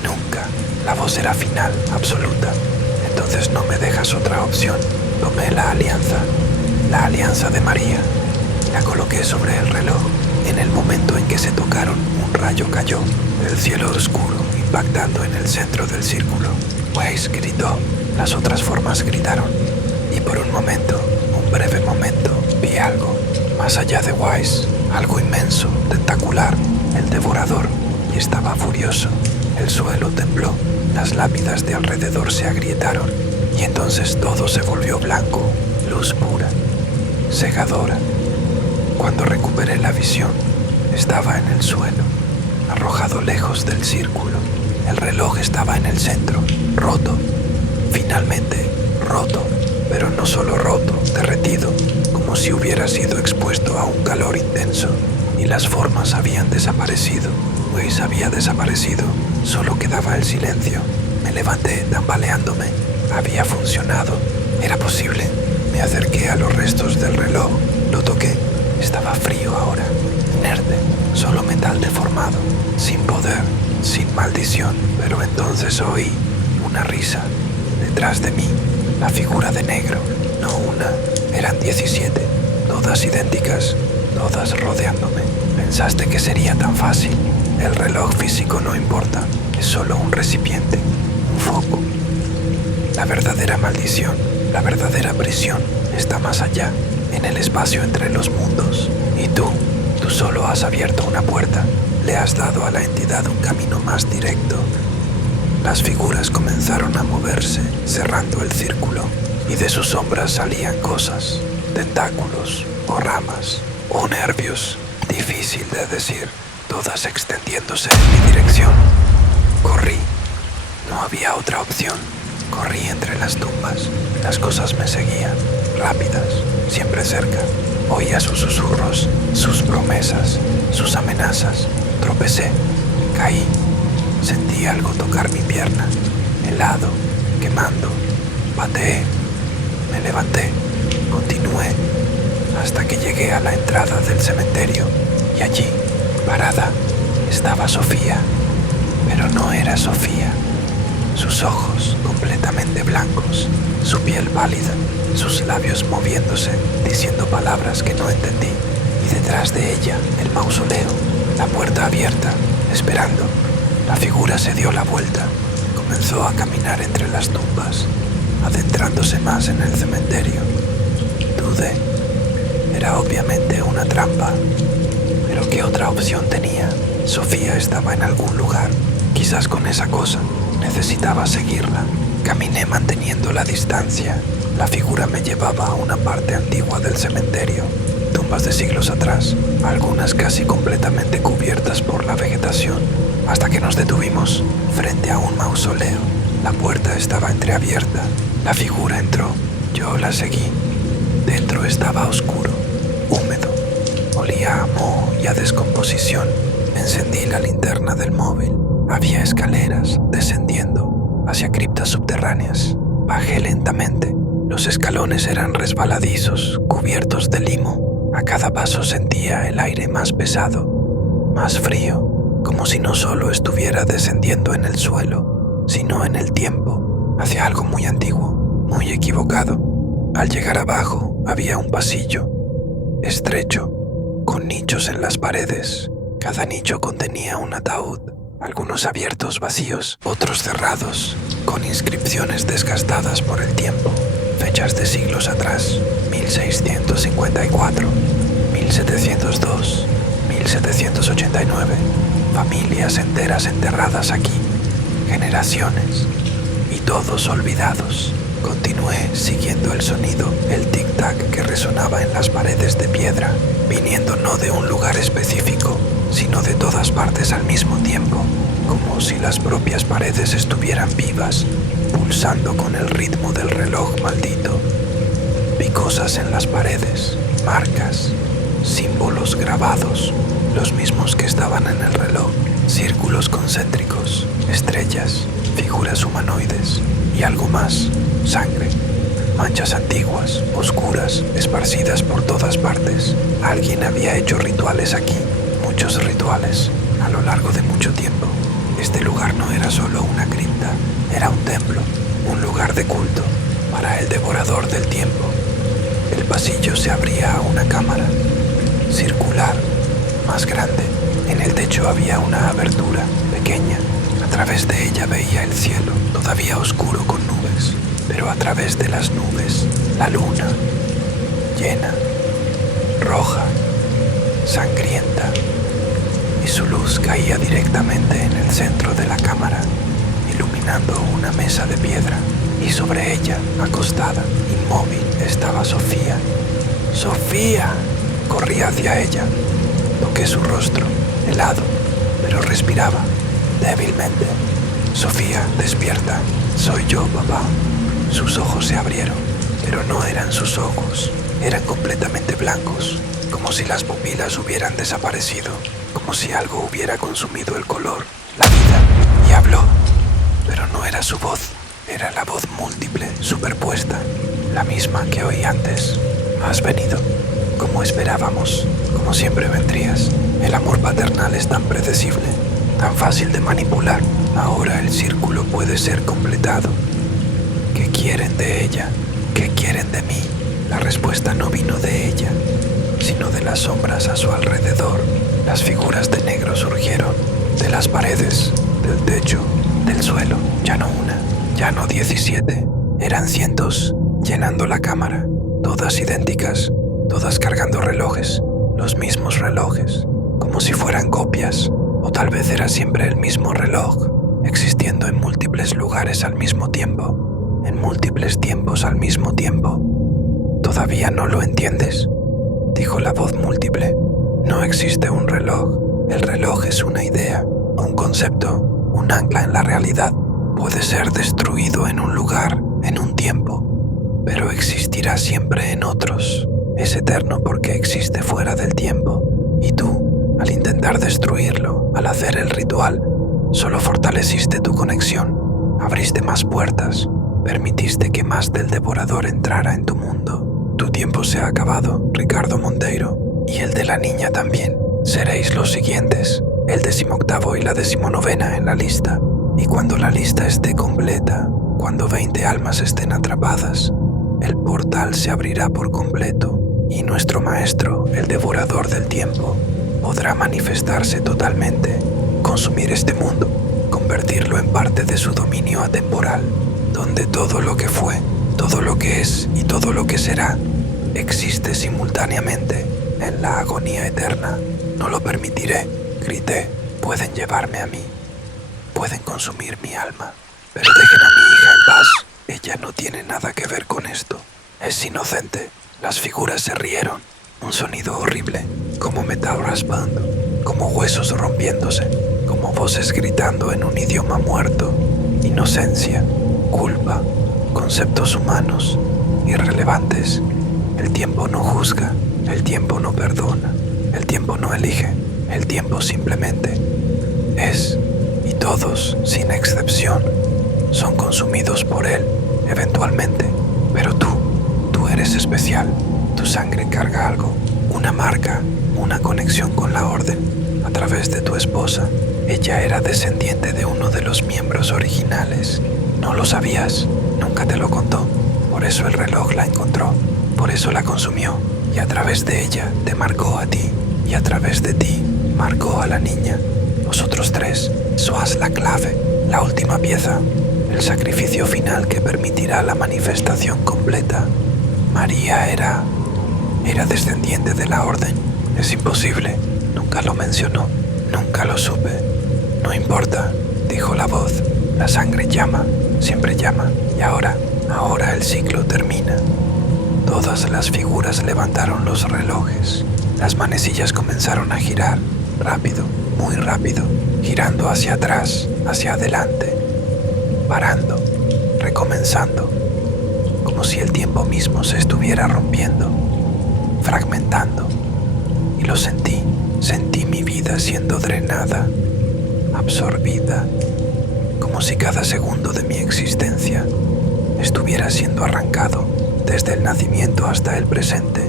Nunca. La voz era final, absoluta. Entonces no me dejas otra opción. Tomé la alianza de María. La coloqué sobre el reloj. En el momento en que se tocaron, un rayo cayó del cielo oscuro, impactando en el centro del círculo. Wise gritó. Las otras formas gritaron. Y por un momento, un breve momento, vi algo. Más allá de Wise, algo inmenso, tentacular, el devorador, y estaba furioso. El suelo tembló, las lápidas de alrededor se agrietaron, y entonces todo se volvió blanco, luz pura, cegadora. Cuando recuperé la visión, estaba en el suelo, arrojado lejos del círculo. El reloj estaba en el centro, roto, finalmente roto, pero no solo roto, derretido, como si hubiera sido expuesto a un calor intenso, y las formas habían desaparecido. Wise había desaparecido, solo quedaba el silencio. Me levanté tambaleándome. Había funcionado, era posible. Me acerqué a los restos del reloj, lo toqué. Estaba frío ahora, inerte, solo metal deformado, sin poder, sin maldición. Pero entonces oí una risa. Detrás de mí, la figura de negro, no una, eran 17, todas idénticas, todas rodeándome. Pensaste que sería tan fácil. El reloj físico no importa, es solo un recipiente, un foco. La verdadera maldición, la verdadera prisión, está más allá, en el espacio entre los mundos. Y tú solo has abierto una puerta, le has dado a la entidad un camino más directo. Las figuras comenzaron a moverse, cerrando el círculo, y de sus sombras salían cosas, tentáculos, o ramas, o nervios, difícil de decir, todas extendiéndose en mi dirección. Corrí, no había otra opción. Corrí entre las tumbas, las cosas me seguían, rápidas, siempre cerca. Oía sus susurros, sus promesas, sus amenazas. Tropecé, caí, sentí algo tocar mi pierna, helado, quemando. Pateé, me levanté, continué, hasta que llegué a la entrada del cementerio, y allí, parada, estaba Sofía, pero no era Sofía. Sus ojos completamente blancos, su piel pálida, sus labios moviéndose, diciendo palabras que no entendí. Y detrás de ella, el mausoleo, la puerta abierta, esperando. La figura se dio la vuelta, comenzó a caminar entre las tumbas, adentrándose más en el cementerio. Dudé. Era obviamente una trampa. Pero ¿qué otra opción tenía? Sofía estaba en algún lugar, quizás con esa cosa. Necesitaba seguirla. Caminé manteniendo la distancia. La figura me llevaba a una parte antigua del cementerio, tumbas de siglos atrás, algunas casi completamente cubiertas por la vegetación, hasta que nos detuvimos frente a un mausoleo. La puerta estaba entreabierta. La figura entró. Yo la seguí. Dentro estaba oscuro, húmedo. Olía a moho y a descomposición. Encendí la linterna del móvil. Había escaleras descendiendo hacia criptas subterráneas. Bajé lentamente. Los escalones eran resbaladizos, cubiertos de limo. A cada paso sentía el aire más pesado, más frío, como si no solo estuviera descendiendo en el suelo, sino en el tiempo, hacia algo muy antiguo, muy equivocado. Al llegar abajo había un pasillo, estrecho, con nichos en las paredes. Cada nicho contenía un ataúd, algunos abiertos vacíos, otros cerrados, con inscripciones desgastadas por el tiempo. Fechas de siglos atrás, 1654, 1702, 1789. Familias enteras enterradas aquí, generaciones, y todos olvidados. Continué siguiendo el sonido, el tic-tac que resonaba en las paredes de piedra, viniendo no de un lugar específico, sino de todas partes al mismo tiempo, como si las propias paredes estuvieran vivas, pulsando con el ritmo del reloj maldito. Vi cosas en las paredes, marcas, símbolos grabados, los mismos que estaban en el reloj, círculos concéntricos, estrellas, figuras humanoides y algo más, sangre, manchas antiguas, oscuras, esparcidas por todas partes. Alguien había hecho rituales aquí, muchos rituales, a lo largo de mucho tiempo. Este lugar no era solo una cripta, era un templo, un lugar de culto para el devorador del tiempo. El pasillo se abría a una cámara, circular, más grande. En el techo había una abertura, pequeña. A través de ella veía el cielo, todavía oscuro con nubes, pero a través de las nubes, la luna, llena, roja, sangrienta, y su luz caía directamente en el centro de la cámara, iluminando una mesa de piedra, y sobre ella, acostada, inmóvil, estaba Sofía. ¡Sofía! Corrí hacia ella. Toqué su rostro, helado, pero respiraba, débilmente. Sofía, despierta. Soy yo, papá. Sus ojos se abrieron, pero no eran sus ojos. Eran completamente blancos, como si las pupilas hubieran desaparecido, como si algo hubiera consumido el color, la vida, y habló. Pero no era su voz, era la voz múltiple, superpuesta, la misma que oí antes. Has venido, como esperábamos, como siempre vendrías. El amor paternal es tan predecible, tan fácil de manipular. Ahora el círculo puede ser completado. ¿Qué quieren de ella? ¿Qué quieren de mí? La respuesta no vino de ella, sino de las sombras a su alrededor. Las figuras de negro surgieron de las paredes, del techo, del suelo. Ya no una, ya no 17. Eran cientos, llenando la cámara. Todas idénticas, todas cargando relojes, los mismos relojes, como si fueran copias. O tal vez era siempre el mismo reloj, existiendo en múltiples lugares al mismo tiempo, en múltiples tiempos al mismo tiempo. ¿Todavía no lo entiendes?, dijo la voz múltiple. No existe un reloj. El reloj es una idea, un concepto, un ancla en la realidad. Puede ser destruido en un lugar, en un tiempo, pero existirá siempre en otros. Es eterno porque existe fuera del tiempo. Y tú, al intentar destruirlo, al hacer el ritual, solo fortaleciste tu conexión, abriste más puertas, permitiste que más del devorador entrara en tu mundo. Tu tiempo se ha acabado, Ricardo Monteiro, y el de la niña también. Seréis los siguientes, el 18º y la 19ª en la lista. Y cuando la lista esté completa, cuando 20 almas estén atrapadas, el portal se abrirá por completo y nuestro maestro, el devorador del tiempo, podrá manifestarse totalmente, consumir este mundo, convertirlo en parte de su dominio atemporal, donde todo lo que fue, todo lo que es y todo lo que será existe simultáneamente en la agonía eterna. No lo permitiré, grité. Pueden llevarme a mí, pueden consumir mi alma, pero dejen a mi hija en paz. Ella no tiene nada que ver con esto. Es inocente. Las figuras se rieron. Un sonido horrible, como metal raspando, como huesos rompiéndose, como voces gritando en un idioma muerto. Inocencia, culpa, conceptos humanos, irrelevantes. El tiempo no juzga, el tiempo no perdona, el tiempo no elige, el tiempo simplemente es. Y todos, sin excepción, son consumidos por él, eventualmente. Pero tú eres especial. Tu sangre carga algo, una marca, una conexión con la orden, a través de tu esposa. Ella era descendiente de uno de los miembros originales. No lo sabías, nunca te lo contó. Por eso el reloj la encontró, por eso la consumió. Y a través de ella te marcó a ti, y a través de ti marcó a la niña. Vosotros tres sois la clave, la última pieza, el sacrificio final que permitirá la manifestación completa. María era descendiente de la orden. Es imposible, nunca lo mencionó, nunca lo supe. No importa, dijo la voz, la sangre llama, siempre llama, y ahora el ciclo termina. Todas las figuras levantaron los relojes, las manecillas comenzaron a girar, rápido, muy rápido, girando hacia atrás, hacia adelante, parando, recomenzando, como si el tiempo mismo se estuviera rompiendo, fragmentando. Y lo sentí mi vida siendo drenada, absorbida, como si cada segundo de mi existencia estuviera siendo arrancado, desde el nacimiento hasta el presente,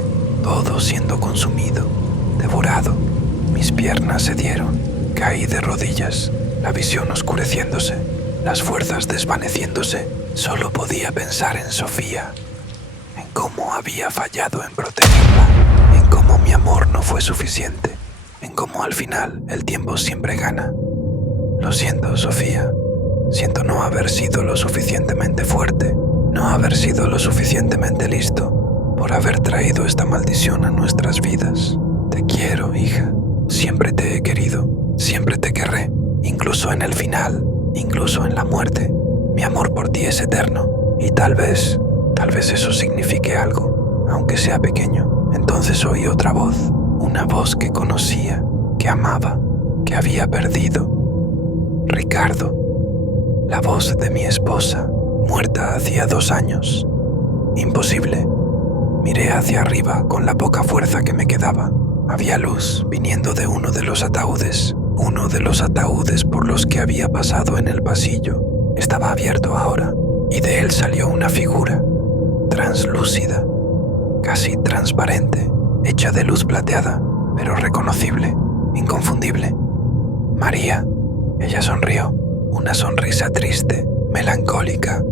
todo siendo consumido, devorado. Mis piernas se dieron, caí de rodillas, la visión oscureciéndose, las fuerzas desvaneciéndose. Solo podía pensar en Sofía, en cómo había fallado en protegerla, en cómo mi amor no fue suficiente, en cómo al final el tiempo siempre gana. Lo siento, Sofía. Siento no haber sido lo suficientemente fuerte, no haber sido lo suficientemente listo por haber traído esta maldición a nuestras vidas. Te quiero, hija. Siempre te he querido, siempre te querré, incluso en el final, incluso en la muerte. Mi amor por ti es eterno y tal vez eso signifique algo, aunque sea pequeño. Entonces oí otra voz, una voz que conocía, que amaba, que había perdido. Ricardo, la voz de mi esposa, muerta hacía 2 años. Imposible. Miré hacia arriba con la poca fuerza que me quedaba. Había luz viniendo de uno de los ataúdes por los que había pasado en el pasillo. Estaba abierto ahora, y de él salió una figura, translúcida, casi transparente, hecha de luz plateada, pero reconocible, inconfundible. María. Ella sonrió, una sonrisa triste, melancólica.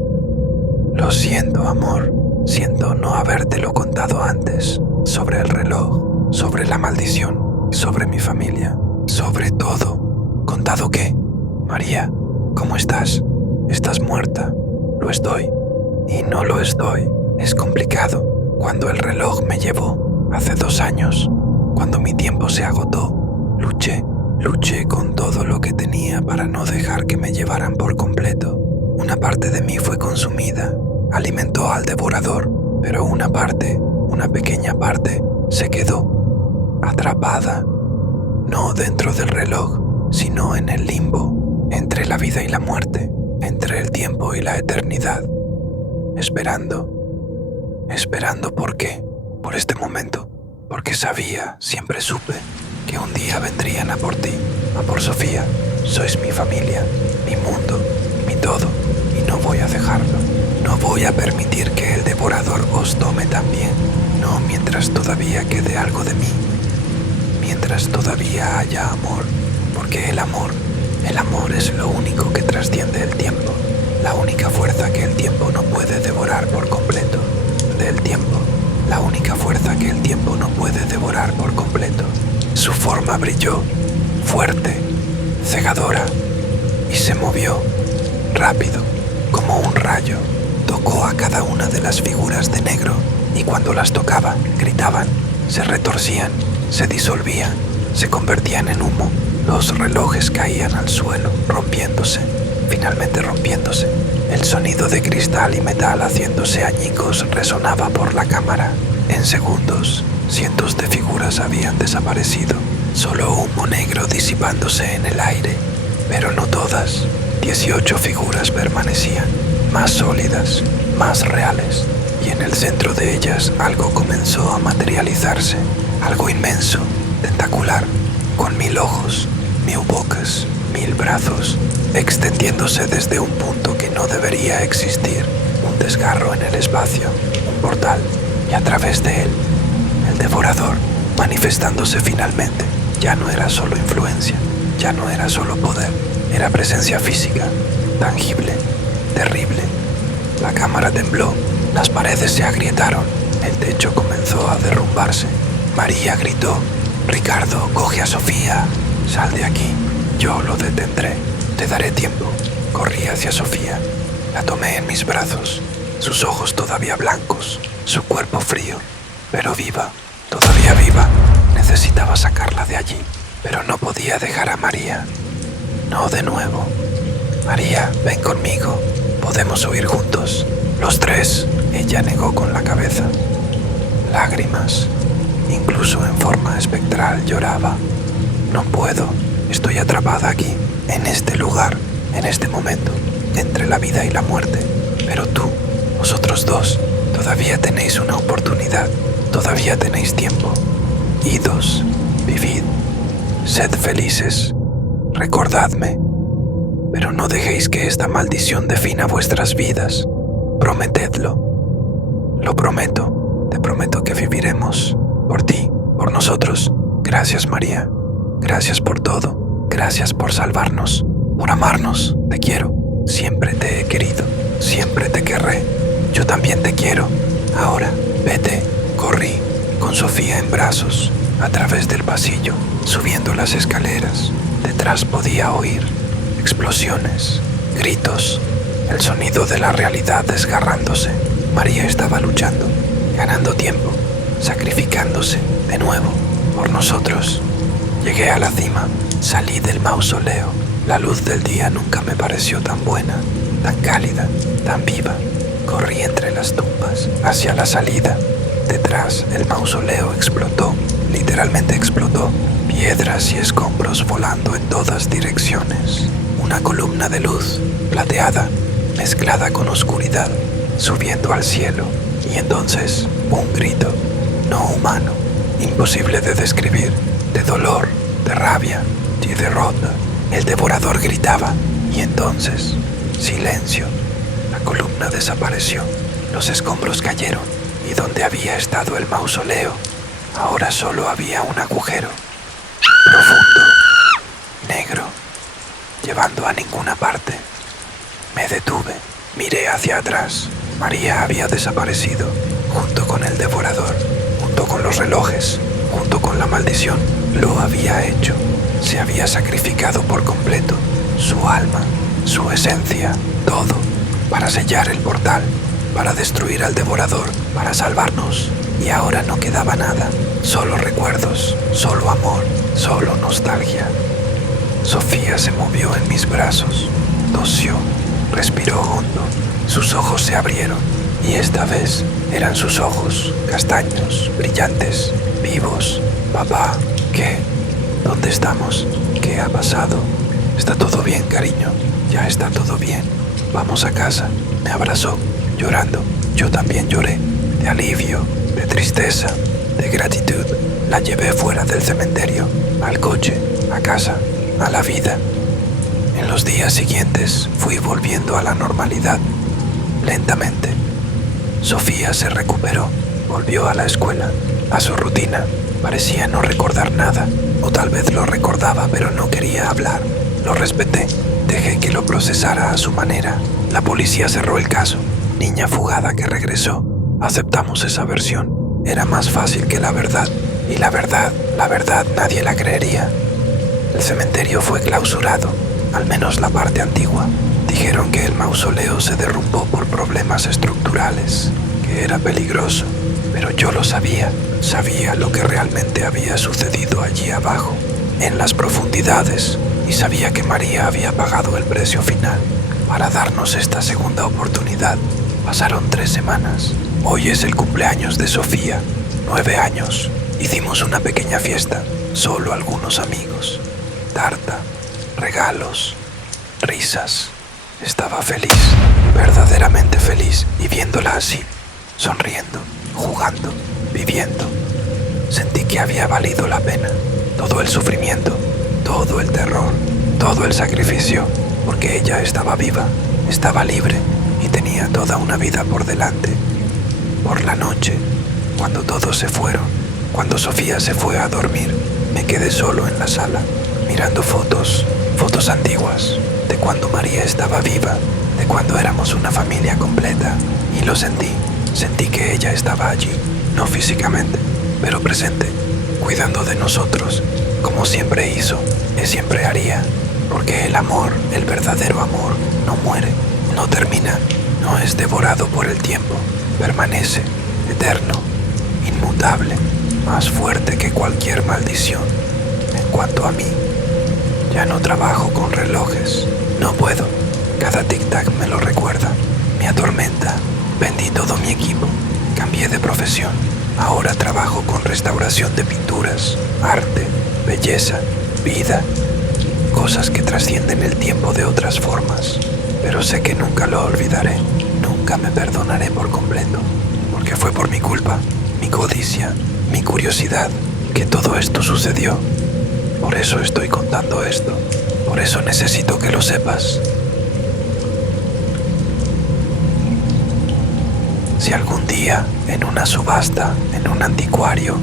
Lo siento, amor, siento no habértelo contado antes, sobre el reloj, sobre la maldición, sobre mi familia, sobre todo. ¿Contado qué? María, ¿cómo estás? ¿Estás muerta? Lo estoy. Y no lo estoy. Es complicado. Cuando el reloj me llevó, hace 2 años, cuando mi tiempo se agotó, luché con todo lo que tenía para no dejar que me llevaran por completo. Una parte de mí fue consumida, alimentó al devorador, pero una pequeña parte, se quedó atrapada, no dentro del reloj, sino en el limbo, entre la vida y la muerte, entre el tiempo y la eternidad, esperando. ¿Por qué? Por este momento, porque sabía, siempre supe, que un día vendrían a por ti, a por Sofía. Sois mi familia, mi mundo, mi todo, y no voy a dejarlo. No voy a permitir que el devorador os tome también, no mientras todavía quede algo de mí, mientras todavía haya amor, porque el amor es lo único que trasciende el tiempo, la única fuerza que el tiempo no puede devorar por completo, del tiempo, la única fuerza que el tiempo no puede devorar por completo. Su forma brilló, fuerte, cegadora, y se movió, rápido, como un rayo. Tocó a cada una de las figuras de negro, y cuando las tocaba, gritaban, se retorcían, se disolvían, se convertían en humo. Los relojes caían al suelo, rompiéndose, finalmente rompiéndose. El sonido de cristal y metal haciéndose añicos resonaba por la cámara. En segundos, Cientos de figuras habían desaparecido, solo humo negro disipándose en el aire. Pero no todas. 18 figuras permanecían, más sólidas, más reales, y en el centro de ellas algo comenzó a materializarse, algo inmenso, tentacular, con 1000 ojos, 1000 bocas, 1000 brazos, extendiéndose desde un punto que no debería existir, un desgarro en el espacio, un portal, y a través de él, el devorador, manifestándose finalmente. Ya no era solo influencia, ya no era solo poder, era presencia física, tangible, terrible. La cámara tembló, las paredes se agrietaron, el techo comenzó a derrumbarse. María gritó: «Ricardo, coge a Sofía, sal de aquí, yo lo detendré, te daré tiempo». Corrí hacia Sofía, la tomé en mis brazos, sus ojos todavía blancos, su cuerpo frío, pero viva, todavía viva. Necesitaba sacarla de allí, pero no podía dejar a María. No de nuevo. «María, ven conmigo, podemos huir juntos, los tres». Ella negó con la cabeza. Lágrimas, incluso en forma espectral, lloraba. «No puedo, estoy atrapada aquí, en este lugar, en este momento, entre la vida y la muerte. Pero tú, vosotros dos, todavía tenéis una oportunidad, todavía tenéis tiempo. Idos, vivid, sed felices, recordadme, pero no dejéis que esta maldición defina vuestras vidas. Prometedlo». «Lo prometo, te prometo que viviremos, por ti, por nosotros. Gracias, María, gracias por todo, gracias por salvarnos, por amarnos. Te quiero, siempre te he querido, siempre te querré. Yo también te quiero. Ahora, vete». Corrí, con Sofía en brazos, a través del pasillo, subiendo las escaleras. Detrás podía oír explosiones, gritos, el sonido de la realidad desgarrándose. María estaba luchando, ganando tiempo, sacrificándose de nuevo por nosotros. Llegué a la cima, salí del mausoleo. La luz del día nunca me pareció tan buena, tan cálida, tan viva. Corrí entre las tumbas hacia la salida. Detrás, el mausoleo explotó, literalmente explotó. Piedras y escombros volando en todas direcciones. Una columna de luz, plateada, mezclada con oscuridad, subiendo al cielo. Y entonces, un grito, no humano, imposible de describir, de dolor, de rabia, de derrota. El devorador gritaba, y entonces, silencio. La columna desapareció, los escombros cayeron, y donde había estado el mausoleo, ahora solo había un agujero, profundo, negro, llevando a ninguna parte. Me detuve, miré hacia atrás. María había desaparecido, junto con el devorador, junto con los relojes, junto con la maldición. Lo había hecho, se había sacrificado por completo, su alma, su esencia, todo, para sellar el portal, para destruir al devorador, para salvarnos. Y ahora no quedaba nada, solo recuerdos, solo amor, solo nostalgia. Sofía se movió en mis brazos, tosió, respiró hondo, sus ojos se abrieron, y esta vez eran sus ojos, castaños, brillantes, vivos. «Papá, ¿qué? ¿Dónde estamos? ¿Qué ha pasado?» «Está todo bien, cariño, ya está todo bien. Vamos a casa». Me abrazó, llorando. Yo también lloré, de alivio, de tristeza, de gratitud. La llevé fuera del cementerio, al coche, a casa, a la vida. En los días siguientes fui volviendo a la normalidad, lentamente. Sofía se recuperó, volvió a la escuela, a su rutina. Parecía no recordar nada, o tal vez lo recordaba pero no quería hablar. Lo respeté, dejé que lo procesara a su manera. La policía cerró el caso. Niña fugada que regresó. Aceptamos esa versión. Era más fácil que la verdad. Y la verdad nadie la creería. El cementerio fue clausurado, al menos la parte antigua. Dijeron que el mausoleo se derrumbó por problemas estructurales, que era peligroso. Pero yo lo sabía lo que realmente había sucedido allí abajo, en las profundidades, y sabía que María había pagado el precio final para darnos esta segunda oportunidad. Pasaron 3 semanas. Hoy es el cumpleaños de Sofía, 9 años. Hicimos una pequeña fiesta, solo algunos amigos. Tarta, regalos, risas. Estaba feliz, verdaderamente feliz, y viéndola así, sonriendo, jugando, viviendo, sentí que había valido la pena. Todo el sufrimiento, todo el terror, todo el sacrificio, porque ella estaba viva, estaba libre y tenía toda una vida por delante. Por la noche, cuando todos se fueron, cuando Sofía se fue a dormir, me quedé solo en la sala, mirando fotos antiguas, de cuando María estaba viva, de cuando éramos una familia completa, y lo sentí que ella estaba allí, no físicamente, pero presente, cuidando de nosotros, como siempre hizo y siempre haría, porque el amor, el verdadero amor, no muere, no termina, no es devorado por el tiempo, permanece, eterno, inmutable, más fuerte que cualquier maldición. En cuanto a mí, ya no trabajo con relojes, no puedo, cada tic-tac me lo recuerda, me atormenta, vendí todo mi equipo, cambié de profesión, ahora trabajo con restauración de pinturas, arte, belleza, vida, cosas que trascienden el tiempo de otras formas, pero sé que nunca lo olvidaré, nunca me perdonaré por completo, porque fue por mi culpa, mi codicia, mi curiosidad, que todo esto sucedió. Por eso estoy contando esto, por eso necesito que lo sepas. Si algún día, en una subasta, en un anticuario,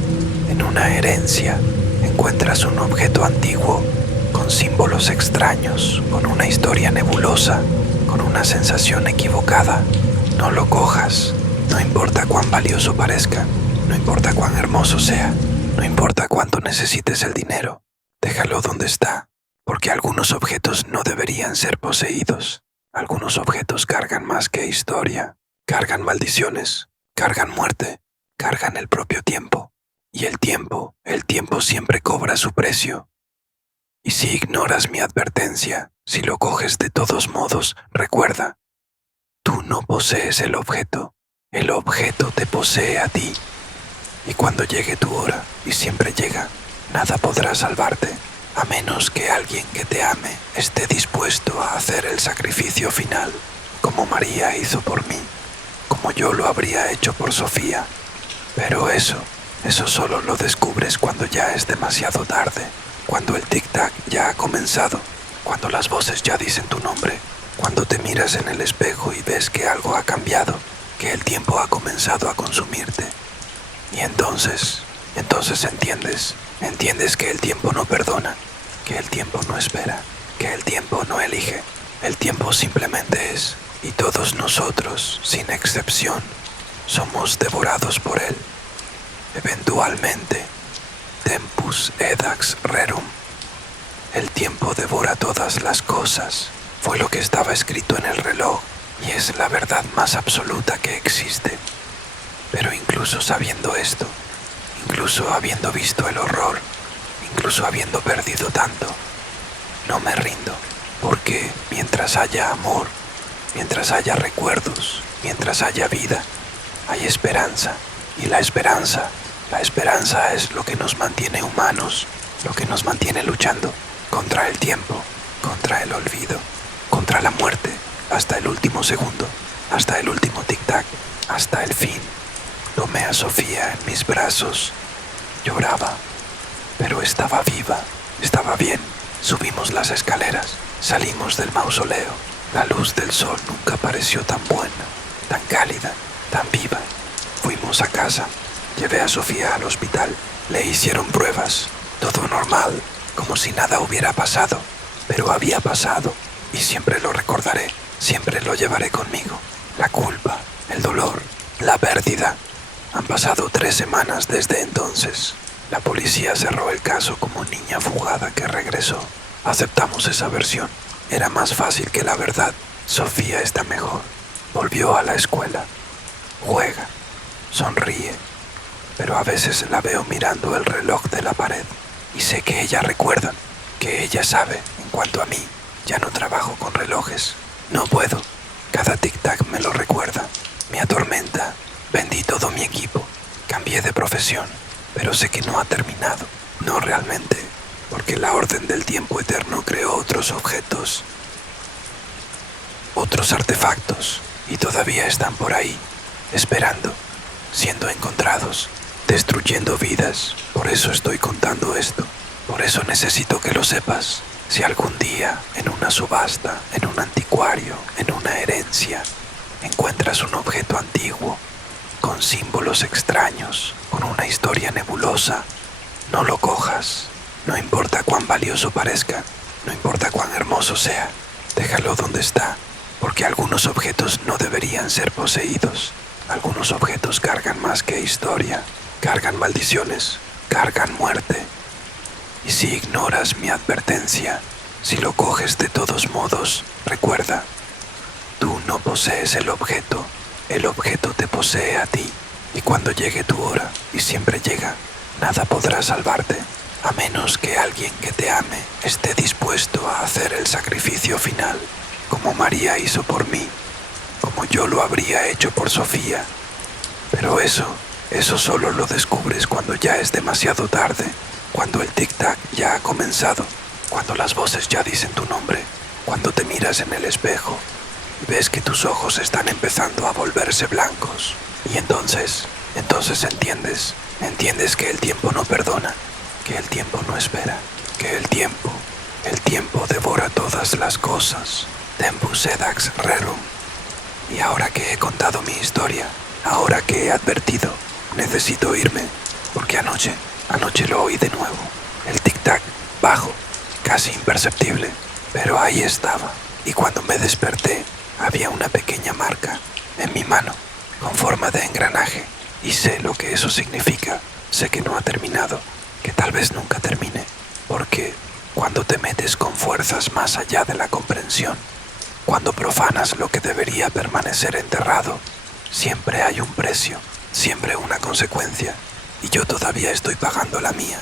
en una herencia, encuentras un objeto antiguo, con símbolos extraños, con una historia nebulosa, con una sensación equivocada, no lo cojas, no importa cuán valioso parezca, no importa cuán hermoso sea, no importa cuánto necesites el dinero, déjalo donde está, porque algunos objetos no deberían ser poseídos, algunos objetos cargan más que historia. Cargan maldiciones, cargan muerte, cargan el propio tiempo. Y el tiempo siempre cobra su precio. Y si ignoras mi advertencia, si lo coges de todos modos, recuerda, tú no posees el objeto te posee a ti. Y cuando llegue tu hora, y siempre llega, nada podrá salvarte, a menos que alguien que te ame esté dispuesto a hacer el sacrificio final, como María hizo por mí. Como yo lo habría hecho por Sofía. Pero eso solo lo descubres cuando ya es demasiado tarde, cuando el tic-tac ya ha comenzado, cuando las voces ya dicen tu nombre, cuando te miras en el espejo y ves que algo ha cambiado, que el tiempo ha comenzado a consumirte. Y entonces entiendes que el tiempo no perdona, que el tiempo no espera, que el tiempo no elige, el tiempo simplemente es. Y todos nosotros, sin excepción, somos devorados por él. Eventualmente, tempus edax rerum. El tiempo devora todas las cosas. Fue lo que estaba escrito en el reloj y es la verdad más absoluta que existe. Pero incluso sabiendo esto, incluso habiendo visto el horror, incluso habiendo perdido tanto, no me rindo, porque mientras haya amor, mientras haya recuerdos, mientras haya vida, hay esperanza. Y la esperanza es lo que nos mantiene humanos, lo que nos mantiene luchando contra el tiempo, contra el olvido, contra la muerte, hasta el último segundo, hasta el último tic-tac, hasta el fin. Tomé a Sofía en mis brazos, lloraba, pero estaba viva, estaba bien. Subimos las escaleras, salimos del mausoleo. La luz del sol nunca pareció tan buena, tan cálida, tan viva. Fuimos a casa, llevé a Sofía al hospital, le hicieron pruebas, todo normal, como si nada hubiera pasado, pero había pasado y siempre lo recordaré, siempre lo llevaré conmigo. La culpa, el dolor, la pérdida. Han pasado 3 semanas desde entonces. La policía cerró el caso como niña fugada que regresó. Aceptamos esa versión. Era más fácil que la verdad. Sofía está mejor. Volvió a la escuela. Juega. Sonríe. Pero a veces la veo mirando el reloj de la pared. Y sé que ella recuerda, que ella sabe. En cuanto a mí, ya no trabajo con relojes. No puedo. Cada tic-tac me lo recuerda. Me atormenta. Vendí todo mi equipo. Cambié cambié de profesión, pero sé que no ha terminado. No realmente, porque la orden del tiempo eterno creó otros objetos, otros artefactos, y todavía están por ahí, esperando, siendo encontrados, destruyendo vidas. Por eso estoy contando esto. Por eso necesito que lo sepas. Si algún día, en una subasta, en un anticuario, en una herencia, encuentras un objeto antiguo, con símbolos extraños, con una historia nebulosa, no lo cojas. No importa cuán valioso parezca, no importa cuán hermoso sea, déjalo donde está, porque algunos objetos no deberían ser poseídos. Algunos objetos cargan más que historia, cargan maldiciones, cargan muerte. Y si ignoras mi advertencia, si lo coges de todos modos, recuerda, tú no posees el objeto te posee a ti. Y cuando llegue tu hora, y siempre llega, nada podrá salvarte, a menos que alguien que te ame esté dispuesto a hacer el sacrificio final, como María hizo por mí, como yo lo habría hecho por Sofía. Pero eso solo lo descubres cuando ya es demasiado tarde, cuando el tic-tac ya ha comenzado, cuando las voces ya dicen tu nombre, cuando te miras en el espejo y ves que tus ojos están empezando a volverse blancos. Y entonces entiendes que el tiempo no perdona, que el tiempo no espera, que el tiempo devora todas las cosas. Tempus edax rerum. Y ahora que he contado mi historia, ahora que he advertido, necesito irme, porque anoche lo oí de nuevo. El tic-tac, bajo, casi imperceptible, pero ahí estaba. Y cuando me desperté, había una pequeña marca en mi mano, con forma de engranaje. Y sé lo que eso significa. Sé que no ha terminado, que tal vez nunca termine, porque cuando te metes con fuerzas más allá de la comprensión, cuando profanas lo que debería permanecer enterrado, siempre hay un precio, siempre una consecuencia, y yo todavía estoy pagando la mía.